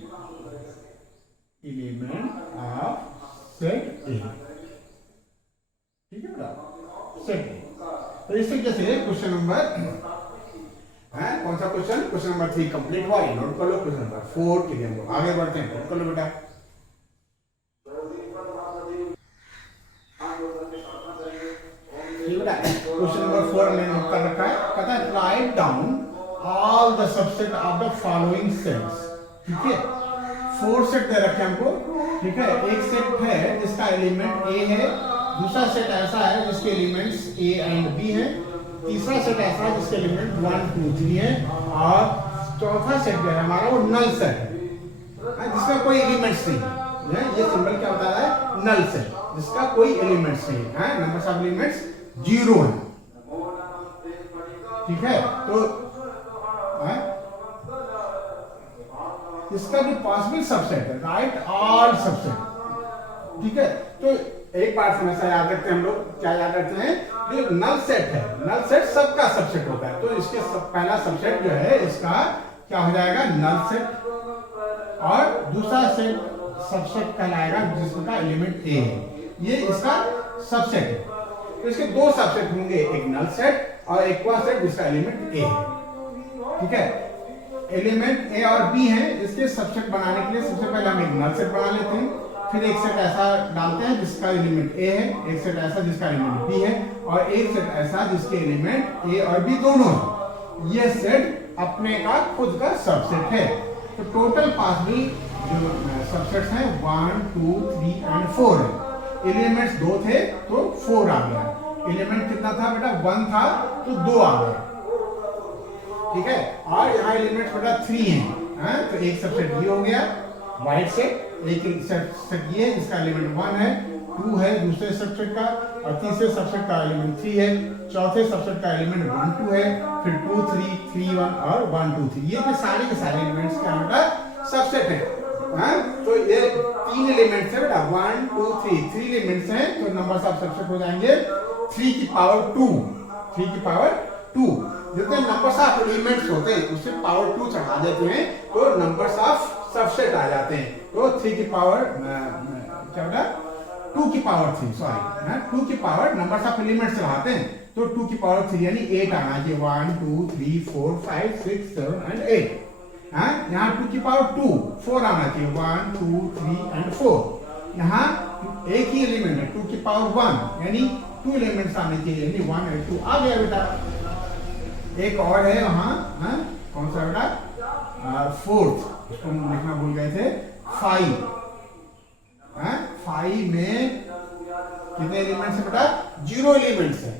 of set ए। ठीक है बेटा, सेट ए। तो इस तरीके से क्वेश्चन नंबर कौन सा क्वेश्चन? क्वेश्चन नंबर 3 कंप्लीट हुआ। नोट कर लो। क्वेश्चन नंबर 4 के लिए हम लोग आगे बढ़ते हैं। नोट कर लो बेटा। क्वेश्चन नंबर 4 में नोट कर रखा है। कहता है write down all the subset of the following sets. ठीक है, 4 सेट दे रखे हमको। ठीक है, एक सेट है जिसका एलिमेंट ए है, दूसरा सेट ऐसा है जिसके एलिमेंट्स ए एंड बी है, तीसरा सेट ऐसा है जिसके एलिमेंट 1 2 3 है, और चौथा सेट जो है हमारा वो नल सेट है, जिसका कोई एलिमेंट्स नहीं है। ये सिंबल क्या होता है? नल सेट, जिसका कोई एलिमेंट्स नहीं है। नंबर्स ऑफ एलिमेंट्स 0 है। ठीक है, तो इसका जो पॉसिबल सबसेट है, राइट ऑल सबसेट, ठीक है। तो एक बार हमेशा याद रखते हैं हम लोग, क्या याद रखते हैं, जो नल सेट है, नल सेट सबका सबसेट होता है, तो इसके पहला सबसेट जो है इसका क्या हो जाएगा, नल सेट, और दूसरा सेट सबसेट कहलाएगा जिसका एलिमेंट ए है, ये इसका सबसेट है। तो इसके दो सबसेट होंगे, एक नल सेट और एक वह सेट जिसका एलिमेंट ए है, ठीक है। एलिमेंट ए और बी है, इसके सबसेट बनाने के लिए सबसे पहले हम एक नल सेट बना लेते हैं, फिर एक सेट ऐसा डालते हैं जिसका एलिमेंट ए है, एक सेट ऐसा जिसका एलिमेंट बी है, और एक सेट ऐसा जिसके एलिमेंट ए और बी दोनों है। ये सेट अपने का खुद का सबसेट है। तो टोटल पॉसिबल जो सबसेट्स हैं 1 2 3 एंड 4 है। एलिमेंट्स 2 थे तो 4 आ गया, एलिमेंट कितना था बेटा, 1 था तो 2 आ गया, ठीक है। और यहाँ एलिमेंट्स बेटा 3 हैं, तो एक सबसेट ये हो गया वाइट सेट, एक सबसेट ये है जिसका एलिमेंट 1 है, 2 है दूसरे सबसेट का, और तीसरे सबसेट का एलिमेंट 3 है, चौथे सबसेट का एलिमेंट 1 2 है, फिर 2 3 3 1 और 1 2 3, ये के सारे एलिमेंट्स का बेटा सबसेट है, तो ये 3 एलिमेंट्स है बेटा, 1 2 3 एलिमेंट्स हैं, तो नंबर्स ऑफ सबसेट हो जाएंगे 3 की पावर 2, 3 की पावर 2। जितने नंबर्स ऑफ एलिमेंट्स होते हैं उससे पावर 2 चढ़ा देते हैं तो नंबर्स ऑफ सबसेट आ जाते हैं। तो 3 की पावर क्या बेटा, 2 की पावर 3, सॉरी 2 की पावर नंबर्स ऑफ एलिमेंट्स चढ़ाते हैं, तो 2 की पावर 3 यानी 8 आना चाहिए, 1 2 3 4 5 6 7 एंड 8। यहाँ 2 की पावर 2 4 आना चाहिए, 1 2 3 एंड 4। यहाँ एक ही एलिमेंट है, 2 की पावर 1 यानी 2 एलिमेंट्स आने चाहिए, यानी 1 और 2 आ गया बेटा। एक और है वहाँ, कौन सा बेटा, 4th, उसको हम लिखना भूल गए थे, 5। 5 में कितने एलिमेंट्स है बेटा, 0 एलिमेंट्स है,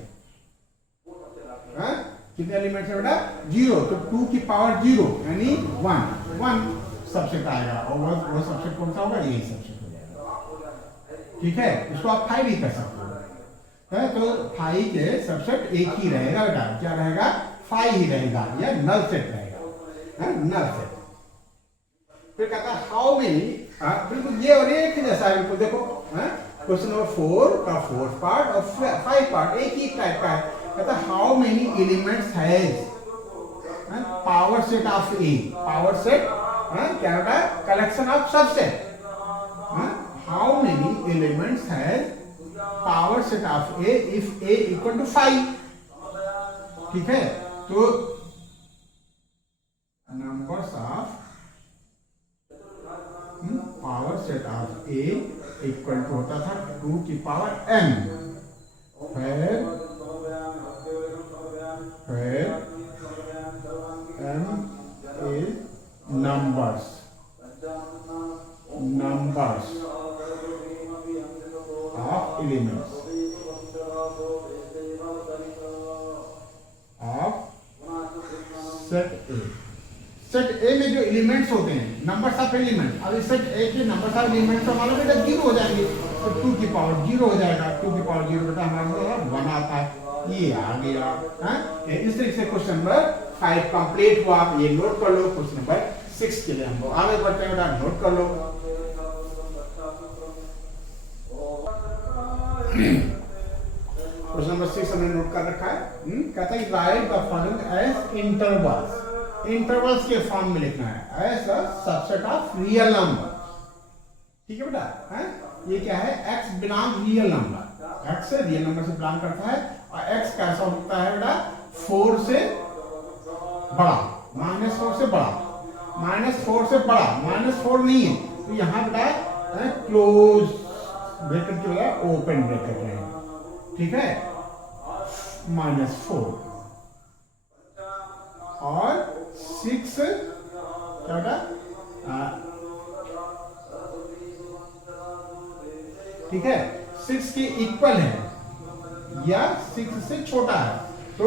कितने एलिमेंट्स है बेटा, 0, तो 2 की पावर 0 यानी 1 सबसेट आएगा, और वो सबसेट कौन सा होगा, यही सबसेट हो जाएगा, ठीक है। इसको आप 5 ही कर सकते हो, तो 5 के सबसेट एक ही रहेगा बेटा, क्या रहेगा, 5 ही रहेगा, या नल सेट रहेगा, नल सेट। फिर कहता है हाउ मेनी, बिल्कुल ये और एक ही जैसा है, बिल्कुल देखो क्वेश्चन नंबर 4 का 4th पार्ट और 5 पार्ट एक ही टाइप का है। कहता है how many elements has power set of A, power set क्या होता है, collection of subset, how many elements has power set of A if A equal to 5, ठीक है। तो numbers of power set of A equal to होता था 2 की power n, where m is numbers of elements of set A। Set ए में जो elements होते हैं, नंबर्स ऑफ एलिमेंट, अब सेट ए के नंबर्स ऑफ एलिमेंट्स तो हमारा बेटा 0 हो जाएंगे, तो 2 की पावर 0 हो जाएगा, 2 की पावर 0 बेटा हमारा 1 आता है, ये आ गया। इस तरीके से क्वेश्चन नंबर 5 कंप्लीट हुआ, ये नोट कर लो। क्वेश्चन नंबर 6 के लिए हम लोग आगे बढ़ते हैं बेटा, नोट कर लो। क्वेश्चन नंबर 6 हमने नोट कर रखा है, कहता है write the following as intervals, intervals के फॉर्म में लिखना है as a subset of real number, ठीक है बेटा। ये क्या है, x belong real number, x real number से बिलोंग करता है, और x कैसा होता है बेटा, 4 से बड़ा, -4 से बड़ा, -4 से बड़ा, -4 नहीं है, तो यहाँ बेटा क्लोज ब्रैकेट की बजाय ओपन ब्रैकेट है, ठीक है, -4 और 6 क्या बेटा, ठीक है, 6 के इक्वल है या 6 से छोटा है, तो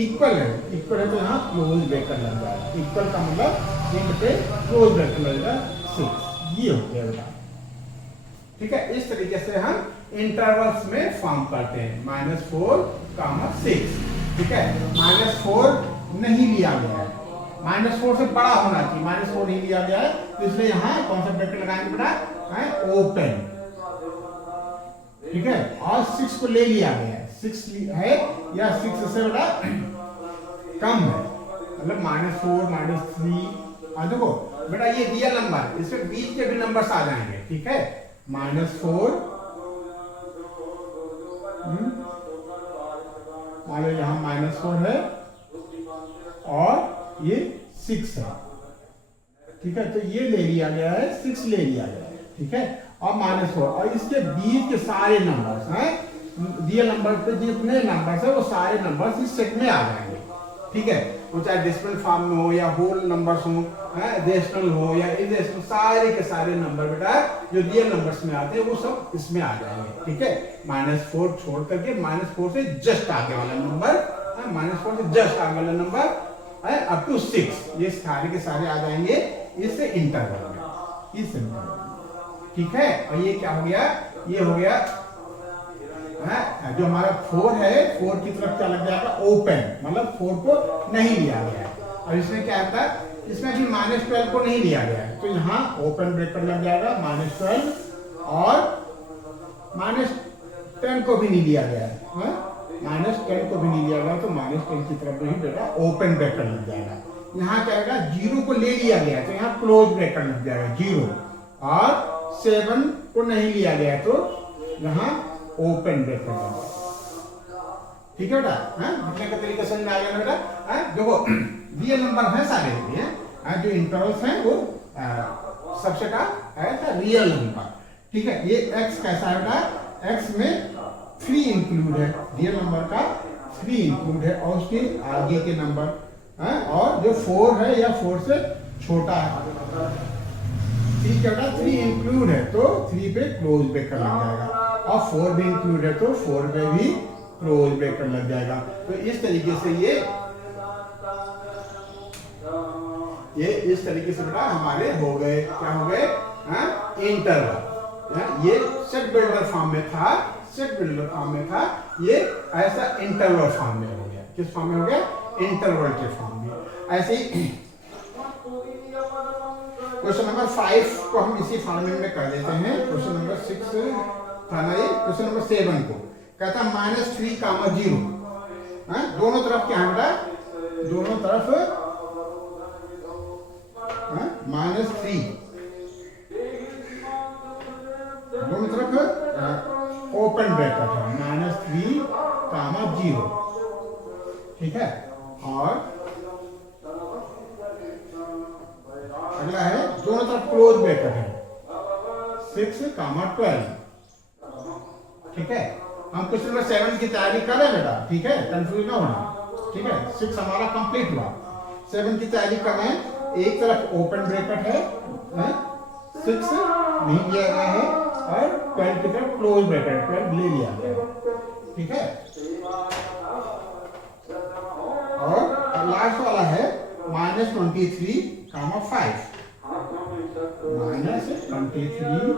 इक्वल है, तो यहाँ क्लोज ब्रैकेट लग जाएगा, इक्वल का मतलब इन पे क्लोज ब्रैकेट लगेगा 6, ये हो गया बेटा, ठीक है। इस तरीके से हम इंटरवल्स में फॉर्म करते हैं, -4, 6। ठीक है, -4 नहीं लिया गया है, -4 से बड़ा होना चाहिए, -4 नहीं लिया गया है, तो इसलिए यहाँ कौन सा ब्रैकेट लगाएंगे बेटा, ओपन। ठीक है, और 6 को ले लिया गया है, 6 है या 6 से बड़ा कम है, मतलब -4 -3। और देखो बेटा ये रियल नंबर, इसमें बीच के भी नंबर्स आ जाएंगे। ठीक है, -4, मान लो यहाँ -4 है और ये 6 है। ठीक है, तो ये ले लिया गया है, 6 ले लिया गया है। ठीक है, और -4 और इसके बीच के सारे नंबर्स हैं, रियल नंबर पे जितने नंबर्स है वो सारे नंबर्स इस सेट में आ जाएंगे। ठीक है, वो चाहे डेसिमल फॉर्म में हो या होल नंबर्स हो, डेसिमल हो या इरेशनल, सारे के सारे नंबर बेटा जो रियल नंबर्स में आते हैं वो सब इसमें आ जाएंगे। ठीक है, -4 छोड़ करके -4 से जस्ट आगे वाला नंबर, -4 से जस्ट आगे वाला नंबर अप टू 6, ये सारे के सारे आ जाएंगे इस इंटरवल में, इस इंटरवल में। ठीक है, और ये क्या हो गया, ये हो गया जो हमारा 4 है, 4 की तरफ क्या लग जाएगा, ओपन, मतलब 4 को नहीं लिया गया है। और इसमें क्या आता है, इसमें भी -12 को नहीं लिया गया है, तो यहाँ ओपन ब्रैकेट लग जाएगा, -12 और -10 को भी नहीं लिया गया है, -10 को भी नहीं लिया गया, तो -10 की तरफ भी बेटा ओपन ब्रैकेट लग जाएगा। यहाँ क्या होगा, 0 को ले लिया गया है, तो यहाँ क्लोज ब्रैकेट लग जाएगा 0, और 7 को नहीं लिया गया तो यहाँ ओपन ब्रैकेट लग जाएगा। ठीक है बेटा, लिखने का तरीका समझ में आ गया बेटा। देखो रियल नंबर है सारे हैं, जो इंटरवल्स हैं वो सबसे का है रियल नंबर। ठीक है, ये x कैसा है बेटा, x में 3 इंक्लूड है, रियल नंबर का 3 इंक्लूड है, और उसके आगे के नंबर और जो 4 है या 4 से छोटा है, ठीक है बेटा, 3 इंक्लूड है तो 3 पे क्लोज ब्रैकेट लग जाएगा, और 4 भी इंक्लूड है तो 4 पे भी क्लोज ब्रैकेट लग जाएगा। तो इस तरीके से ये इस तरीके से बेटा हमारे हो गए, क्या हो गए, इंटरवल। ये सेट बिल्डर फॉर्म में था, सेट बिल्डर फॉर्म में था, ये ऐसा इंटरवल फॉर्म में हो गया। किस फॉर्म में हो गया, इंटरवल के फॉर्म में। ऐसे ही क्वेश्चन नंबर 5 को हम इसी फॉर्मेट में कर देते हैं। क्वेश्चन नंबर 6 था ना ये, क्वेश्चन नंबर 7 को कहता है -3, 0, दोनों तरफ क्या है बेटा, दोनों तरफ -3, दोनों तरफ ओपन ब्रैकेट है, -3, 0। ठीक है, और अगला है दोनों तरफ क्लोज ब्रैकेट है, 6, 12। ठीक है, हम क्वेश्चन नंबर 7 की तैयारी कर रहे हैं बेटा। ठीक है, कंफ्यूज ना होना। ठीक है, 6 हमारा कंप्लीट हुआ, 7 की तैयारी कर रहे हैं। एक तरफ ओपन ब्रैकेट है, 6 नहीं लिया गया है, और 12 की तरफ क्लोज ब्रैकेट 12 ले लिया गया है। ठीक है, और लास्ट वाला है -23, 5, -23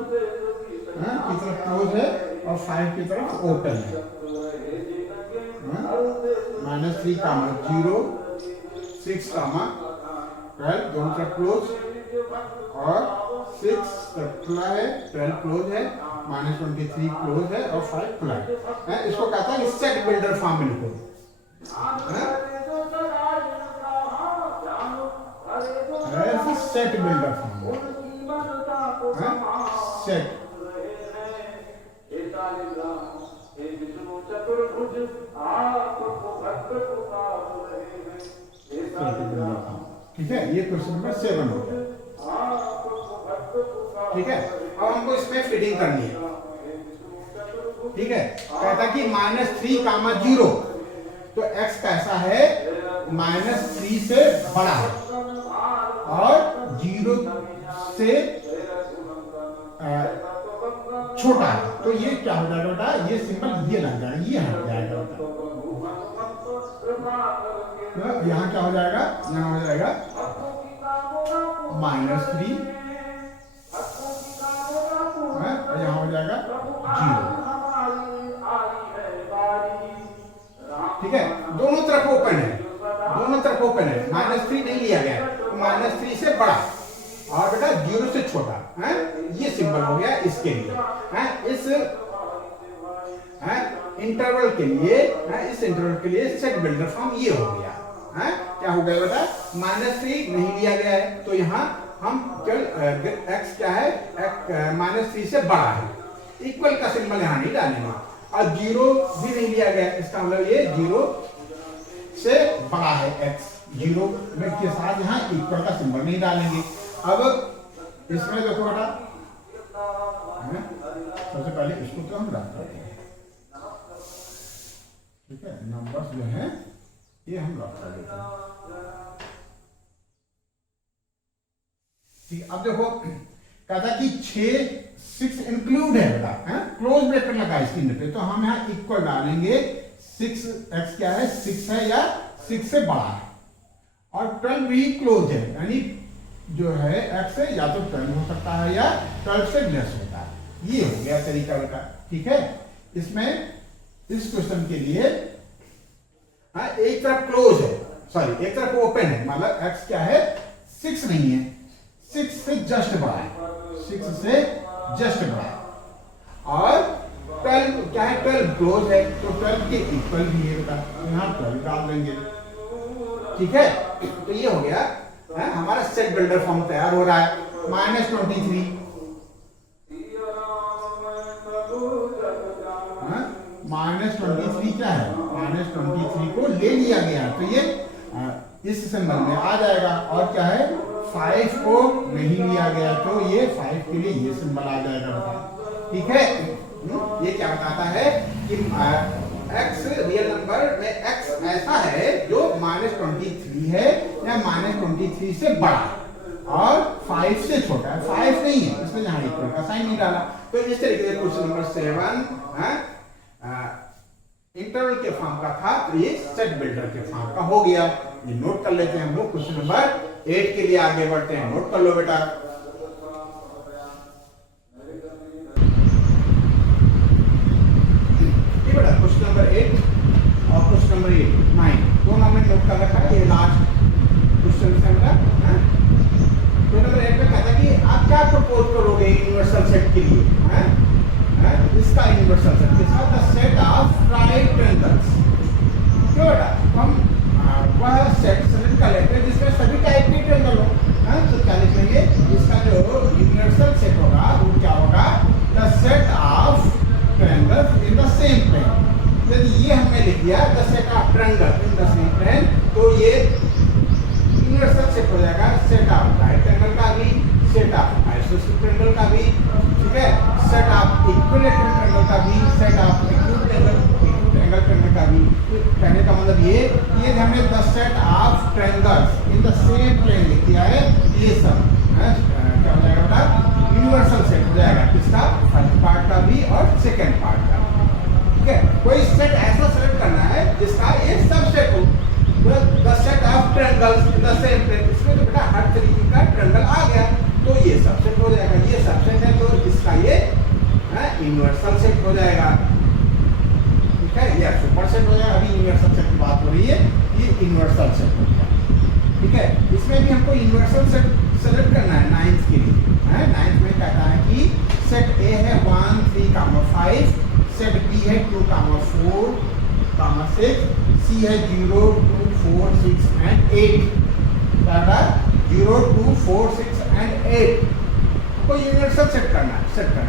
की तरफ क्लोज है और 5 की तरफ ओपन है, -3, 0, 6, 12 दोनों तरफ क्लोज, और 6 तक खुला है, 12 क्लोज है, -23 क्लोज है और 5 खुला है। इसको कहता है सेट बिल्डर फॉर्म में लिखो। सेट बिल्डर फॉर्म, सेट ठीक है, ये क्वेश्चन नंबर 7 हो गया। ठीक है, अब हमको इसमें फिटिंग करनी है। ठीक है, कहता कि -3, 0, तो x कैसा है, -3 से बड़ा है और 0 से छोटा है, तो ये क्या हो जाएगा बेटा, ये सिंबल ये लग जाएगा, ये हट जाएगा बेटा। यहाँ क्या हो जाएगा, यहाँ हो जाएगा -3, और यहाँ हो जाएगा 0। ठीक है, दोनों तरफ ओपन है, दोनों तरफ ओपन है, -3 नहीं लिया गया है, तो -3 से बड़ा और बेटा 0 से छोटा है, ये सिंबल हो गया इसके लिए है, इस इंटरवल के लिए है, इस इंटरवल के लिए सेट बिल्डर फॉर्म ये हो गया है। क्या हो गया बेटा, -3 नहीं लिया गया है, तो यहाँ हम चल x क्या है, -3 से बड़ा है, इक्वल का सिंबल यहाँ नहीं डालेंगे, और 0 भी नहीं लिया गया, इसका मतलब ये 0 से बड़ा है x, 0 में के साथ यहाँ इक्वल का सिंबल नहीं डालेंगे। अब इसमें देखो बेटा, सबसे पहले इसको तो हम रख करते हैं, ठीक है, नंबर्स जो हैं ये हम रख कर देते हैं, ठीक। अब देखो कहता कि 6 इंक्लूड है बेटा, क्लोज ब्रैकेट लगा स्क्रीन पे, तो हम यहाँ इक्वल डालेंगे 6x क्या है, 6 है या 6 से बड़ा है, और 12 भी क्लोज है, यानी जो है x है या तो 12 हो सकता है या 12 से लेस होता है, ये हो गया तरीका बेटा, ठीक है। इसमें इस क्वेश्चन के लिए एक तरफ क्लोज है, सॉरी एक तरफ ओपन है, मतलब x क्या है, 6 नहीं है, 6 से जस्ट बड़ा है, 6 से जस्ट बड़ा है, और 12 क्या है, 12 क्लोज है, तो 12 के इक्वल भी है बेटा, यहाँ 12 डाल देंगे, ठीक है। तो ये हो गया है, हमारा सेट बिल्डर फॉर्म तैयार हो रहा है। -23 -23 क्या है, -23 को ले लिया गया, तो ये इस सिंबल में आ जाएगा, और क्या है, 5 को नहीं लिया गया, तो ये 5 के लिए ये सिंबल आ जाएगा बेटा, ठीक है। ये क्या बताता है कि x रियल नंबर में x ऐसा है जो -23 है या -23 से बड़ा है और 5 से छोटा है, 5 नहीं है, इसमें यहाँ इक्वल का साइन नहीं डाला। तो इस तरीके से क्वेश्चन नंबर 7 इंटरवल के फॉर्म का था, तो ये सेट बिल्डर के फॉर्म का हो गया। ये नोट कर लेते हैं हम लोग, क्वेश्चन नंबर 8 के लिए आगे बढ़ते हैं, नोट कर लो बेटा। क्वेश्चन नंबर 8 और क्वेश्चन नंबर 9 दोनों हमने नोट कर रखा है, ये लास्ट क्वेश्चन है बेटा। क्वेश्चन नंबर 8 में कहता है कि आप क्या प्रपोज करोगे यूनिवर्सल सेट के लिए, इसका यूनिवर्सल सेट किसका, the set of right triangles, क्यों बेटा, हम वह सेट सेलेक्ट कर लेते हैं जिसमें सभी टाइप के ट्रायंगल हो, तो क्या लिखेंगे, इसका जो यूनिवर्सल सेट होगा वो क्या होगा, the set of triangles in the same plane. यदि ये हमने लिख दिया the set of triangle in the same plane, तो ये यूनिवर्सल सेट हो जाएगा, सेट ऑफ राइट ट्रायंगल का भी, सेट ऑफ आइसोसेलेस ट्रायंगल का भी, ठीक है, सेट ऑफ इक्विलैटरल ट्रायंगल का भी, set of acute angle triangle का भी। कहने का मतलब ये हमने the set of triangles in the same plane लिख दिया है, ये सब क्या हो जाएगा बेटा, यूनिवर्सल सेट हो जाएगा, किसका, फर्स्ट पार्ट का भी और सेकंड पार्ट का, ठीक है। कोई सेट ऐसा सेलेक्ट करना है जिसका ये सबसेट हो, the set of triangles in the same plane, इसमें तो बेटा हर तरीके का ट्रायंगल आ गया, तो ये सबसेट हो जाएगा, ये सबसेट है तो इसका ये यूनिवर्सल सेट हो जाएगा, ठीक है, या सुपर सेट हो जाएगा। अभी यूनिवर्सल सेट की बात हो रही है, ये यूनिवर्सल सेट हो गया, ठीक है। इसमें भी हमको यूनिवर्सल सेट सेलेक्ट करना है 9th के लिए, 9th में कहता है कि सेट A है 1 3 5, सेट B है 2 4 6, C है 0 2 4 6 and 8, 0 2 4 6 and 8 को यूनिवर्सल सेट करना है,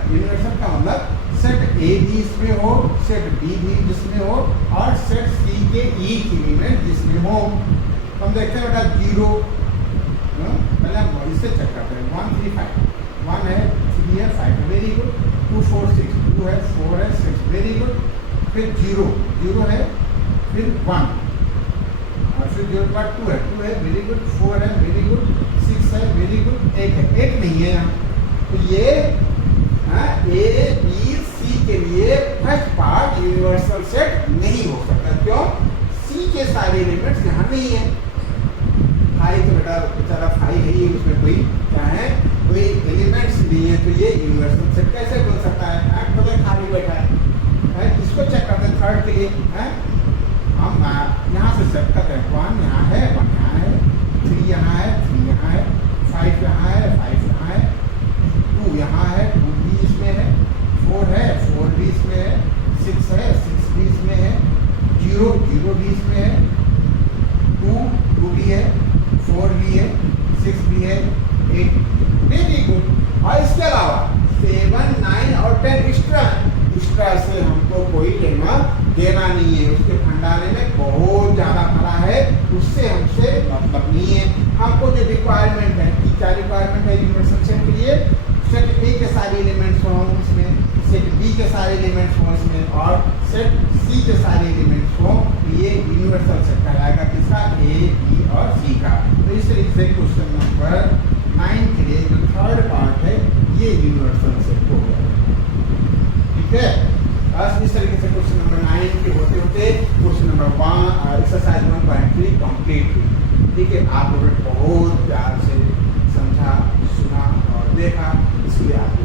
यूनिवर्सल का मतलब सेट A भी इसमें हो, सेट B भी जिसमें हो, और सेट C के ईच एलिमेंट जिसमें हो। तो हम देखते हैं बेटा 0, पहले हम इससे चेक करते हैं, 1 3 5, 1 है, 3 है, 5 है, वेरी गुड, 2 4 6, 2 है, 4 है, 6, वेरी गुड, फिर 0 है, फिर 1, और फिर 0 के बाद 2 है, वेरी गुड, 4 है, वेरी गुड, 6 है, वेरी गुड, 8 है, 8 नहीं है यहाँ, तो ये A B C के लिए फर्स्ट पार्ट यूनिवर्सल सेट नहीं हो सकता, क्यों, C के सारे एलिमेंट्स यहाँ नहीं है, फाइव तो बेटा बेचारा 5 है ही, उसमें कोई क्या है, कोई एलिमेंट्स नहीं है, तो ये यूनिवर्सल सेट कैसे बन सकता है, खाली बैठा है। इसको चेक करते हैं थर्ड के लिए, हम यहाँ से सेट कर रहे हैं 1 यहाँ है 1 यहाँ है, 3 यहाँ है 3 यहाँ है, 5 यहाँ है 5 यहाँ है, 2 यहाँ है 2 भी इसमें है, 4 है 4 भी इसमें है, 6 है 6 भी इसमें है, 0 0 भी इसमें है, 2 भी है, 4 भी है, 6 भी है, 8। Very good. और इसके अलावा 7 9 और 10 एक्स्ट्रा से हमको कोई देना नहीं है, उसके भंडारे में बहुत ज़्यादा भरा है, उससे हमसे मतलब नहीं है। हमको जो रिक्वायरमेंट है, क्या रिक्वायरमेंट है यूनिवर्सल सेट के लिए? सेट ए के सारे एलिमेंट्स हों इसमें, सेट बी के सारे एलिमेंट्स हों इसमें, और सेट सी के सारे एलिमेंट्स हों। ये यूनिवर्सल सेट कहलाएगा किसका? ए बी और सी का। तो इस तरीके से क्वेश्चन नंबर 9 के लिए जो थर्ड पार्ट है ये यूनिवर्सल सेट हो गया। ठीक है, बस इस तरीके से क्वेश्चन नंबर 9 के होते होते क्वेश्चन नंबर 1 एक्सरसाइज 1.3 कंप्लीट हुई। ठीक है, आप लोगों ने बहुत प्यार से समझा, सुना और देखा, इसलिए आप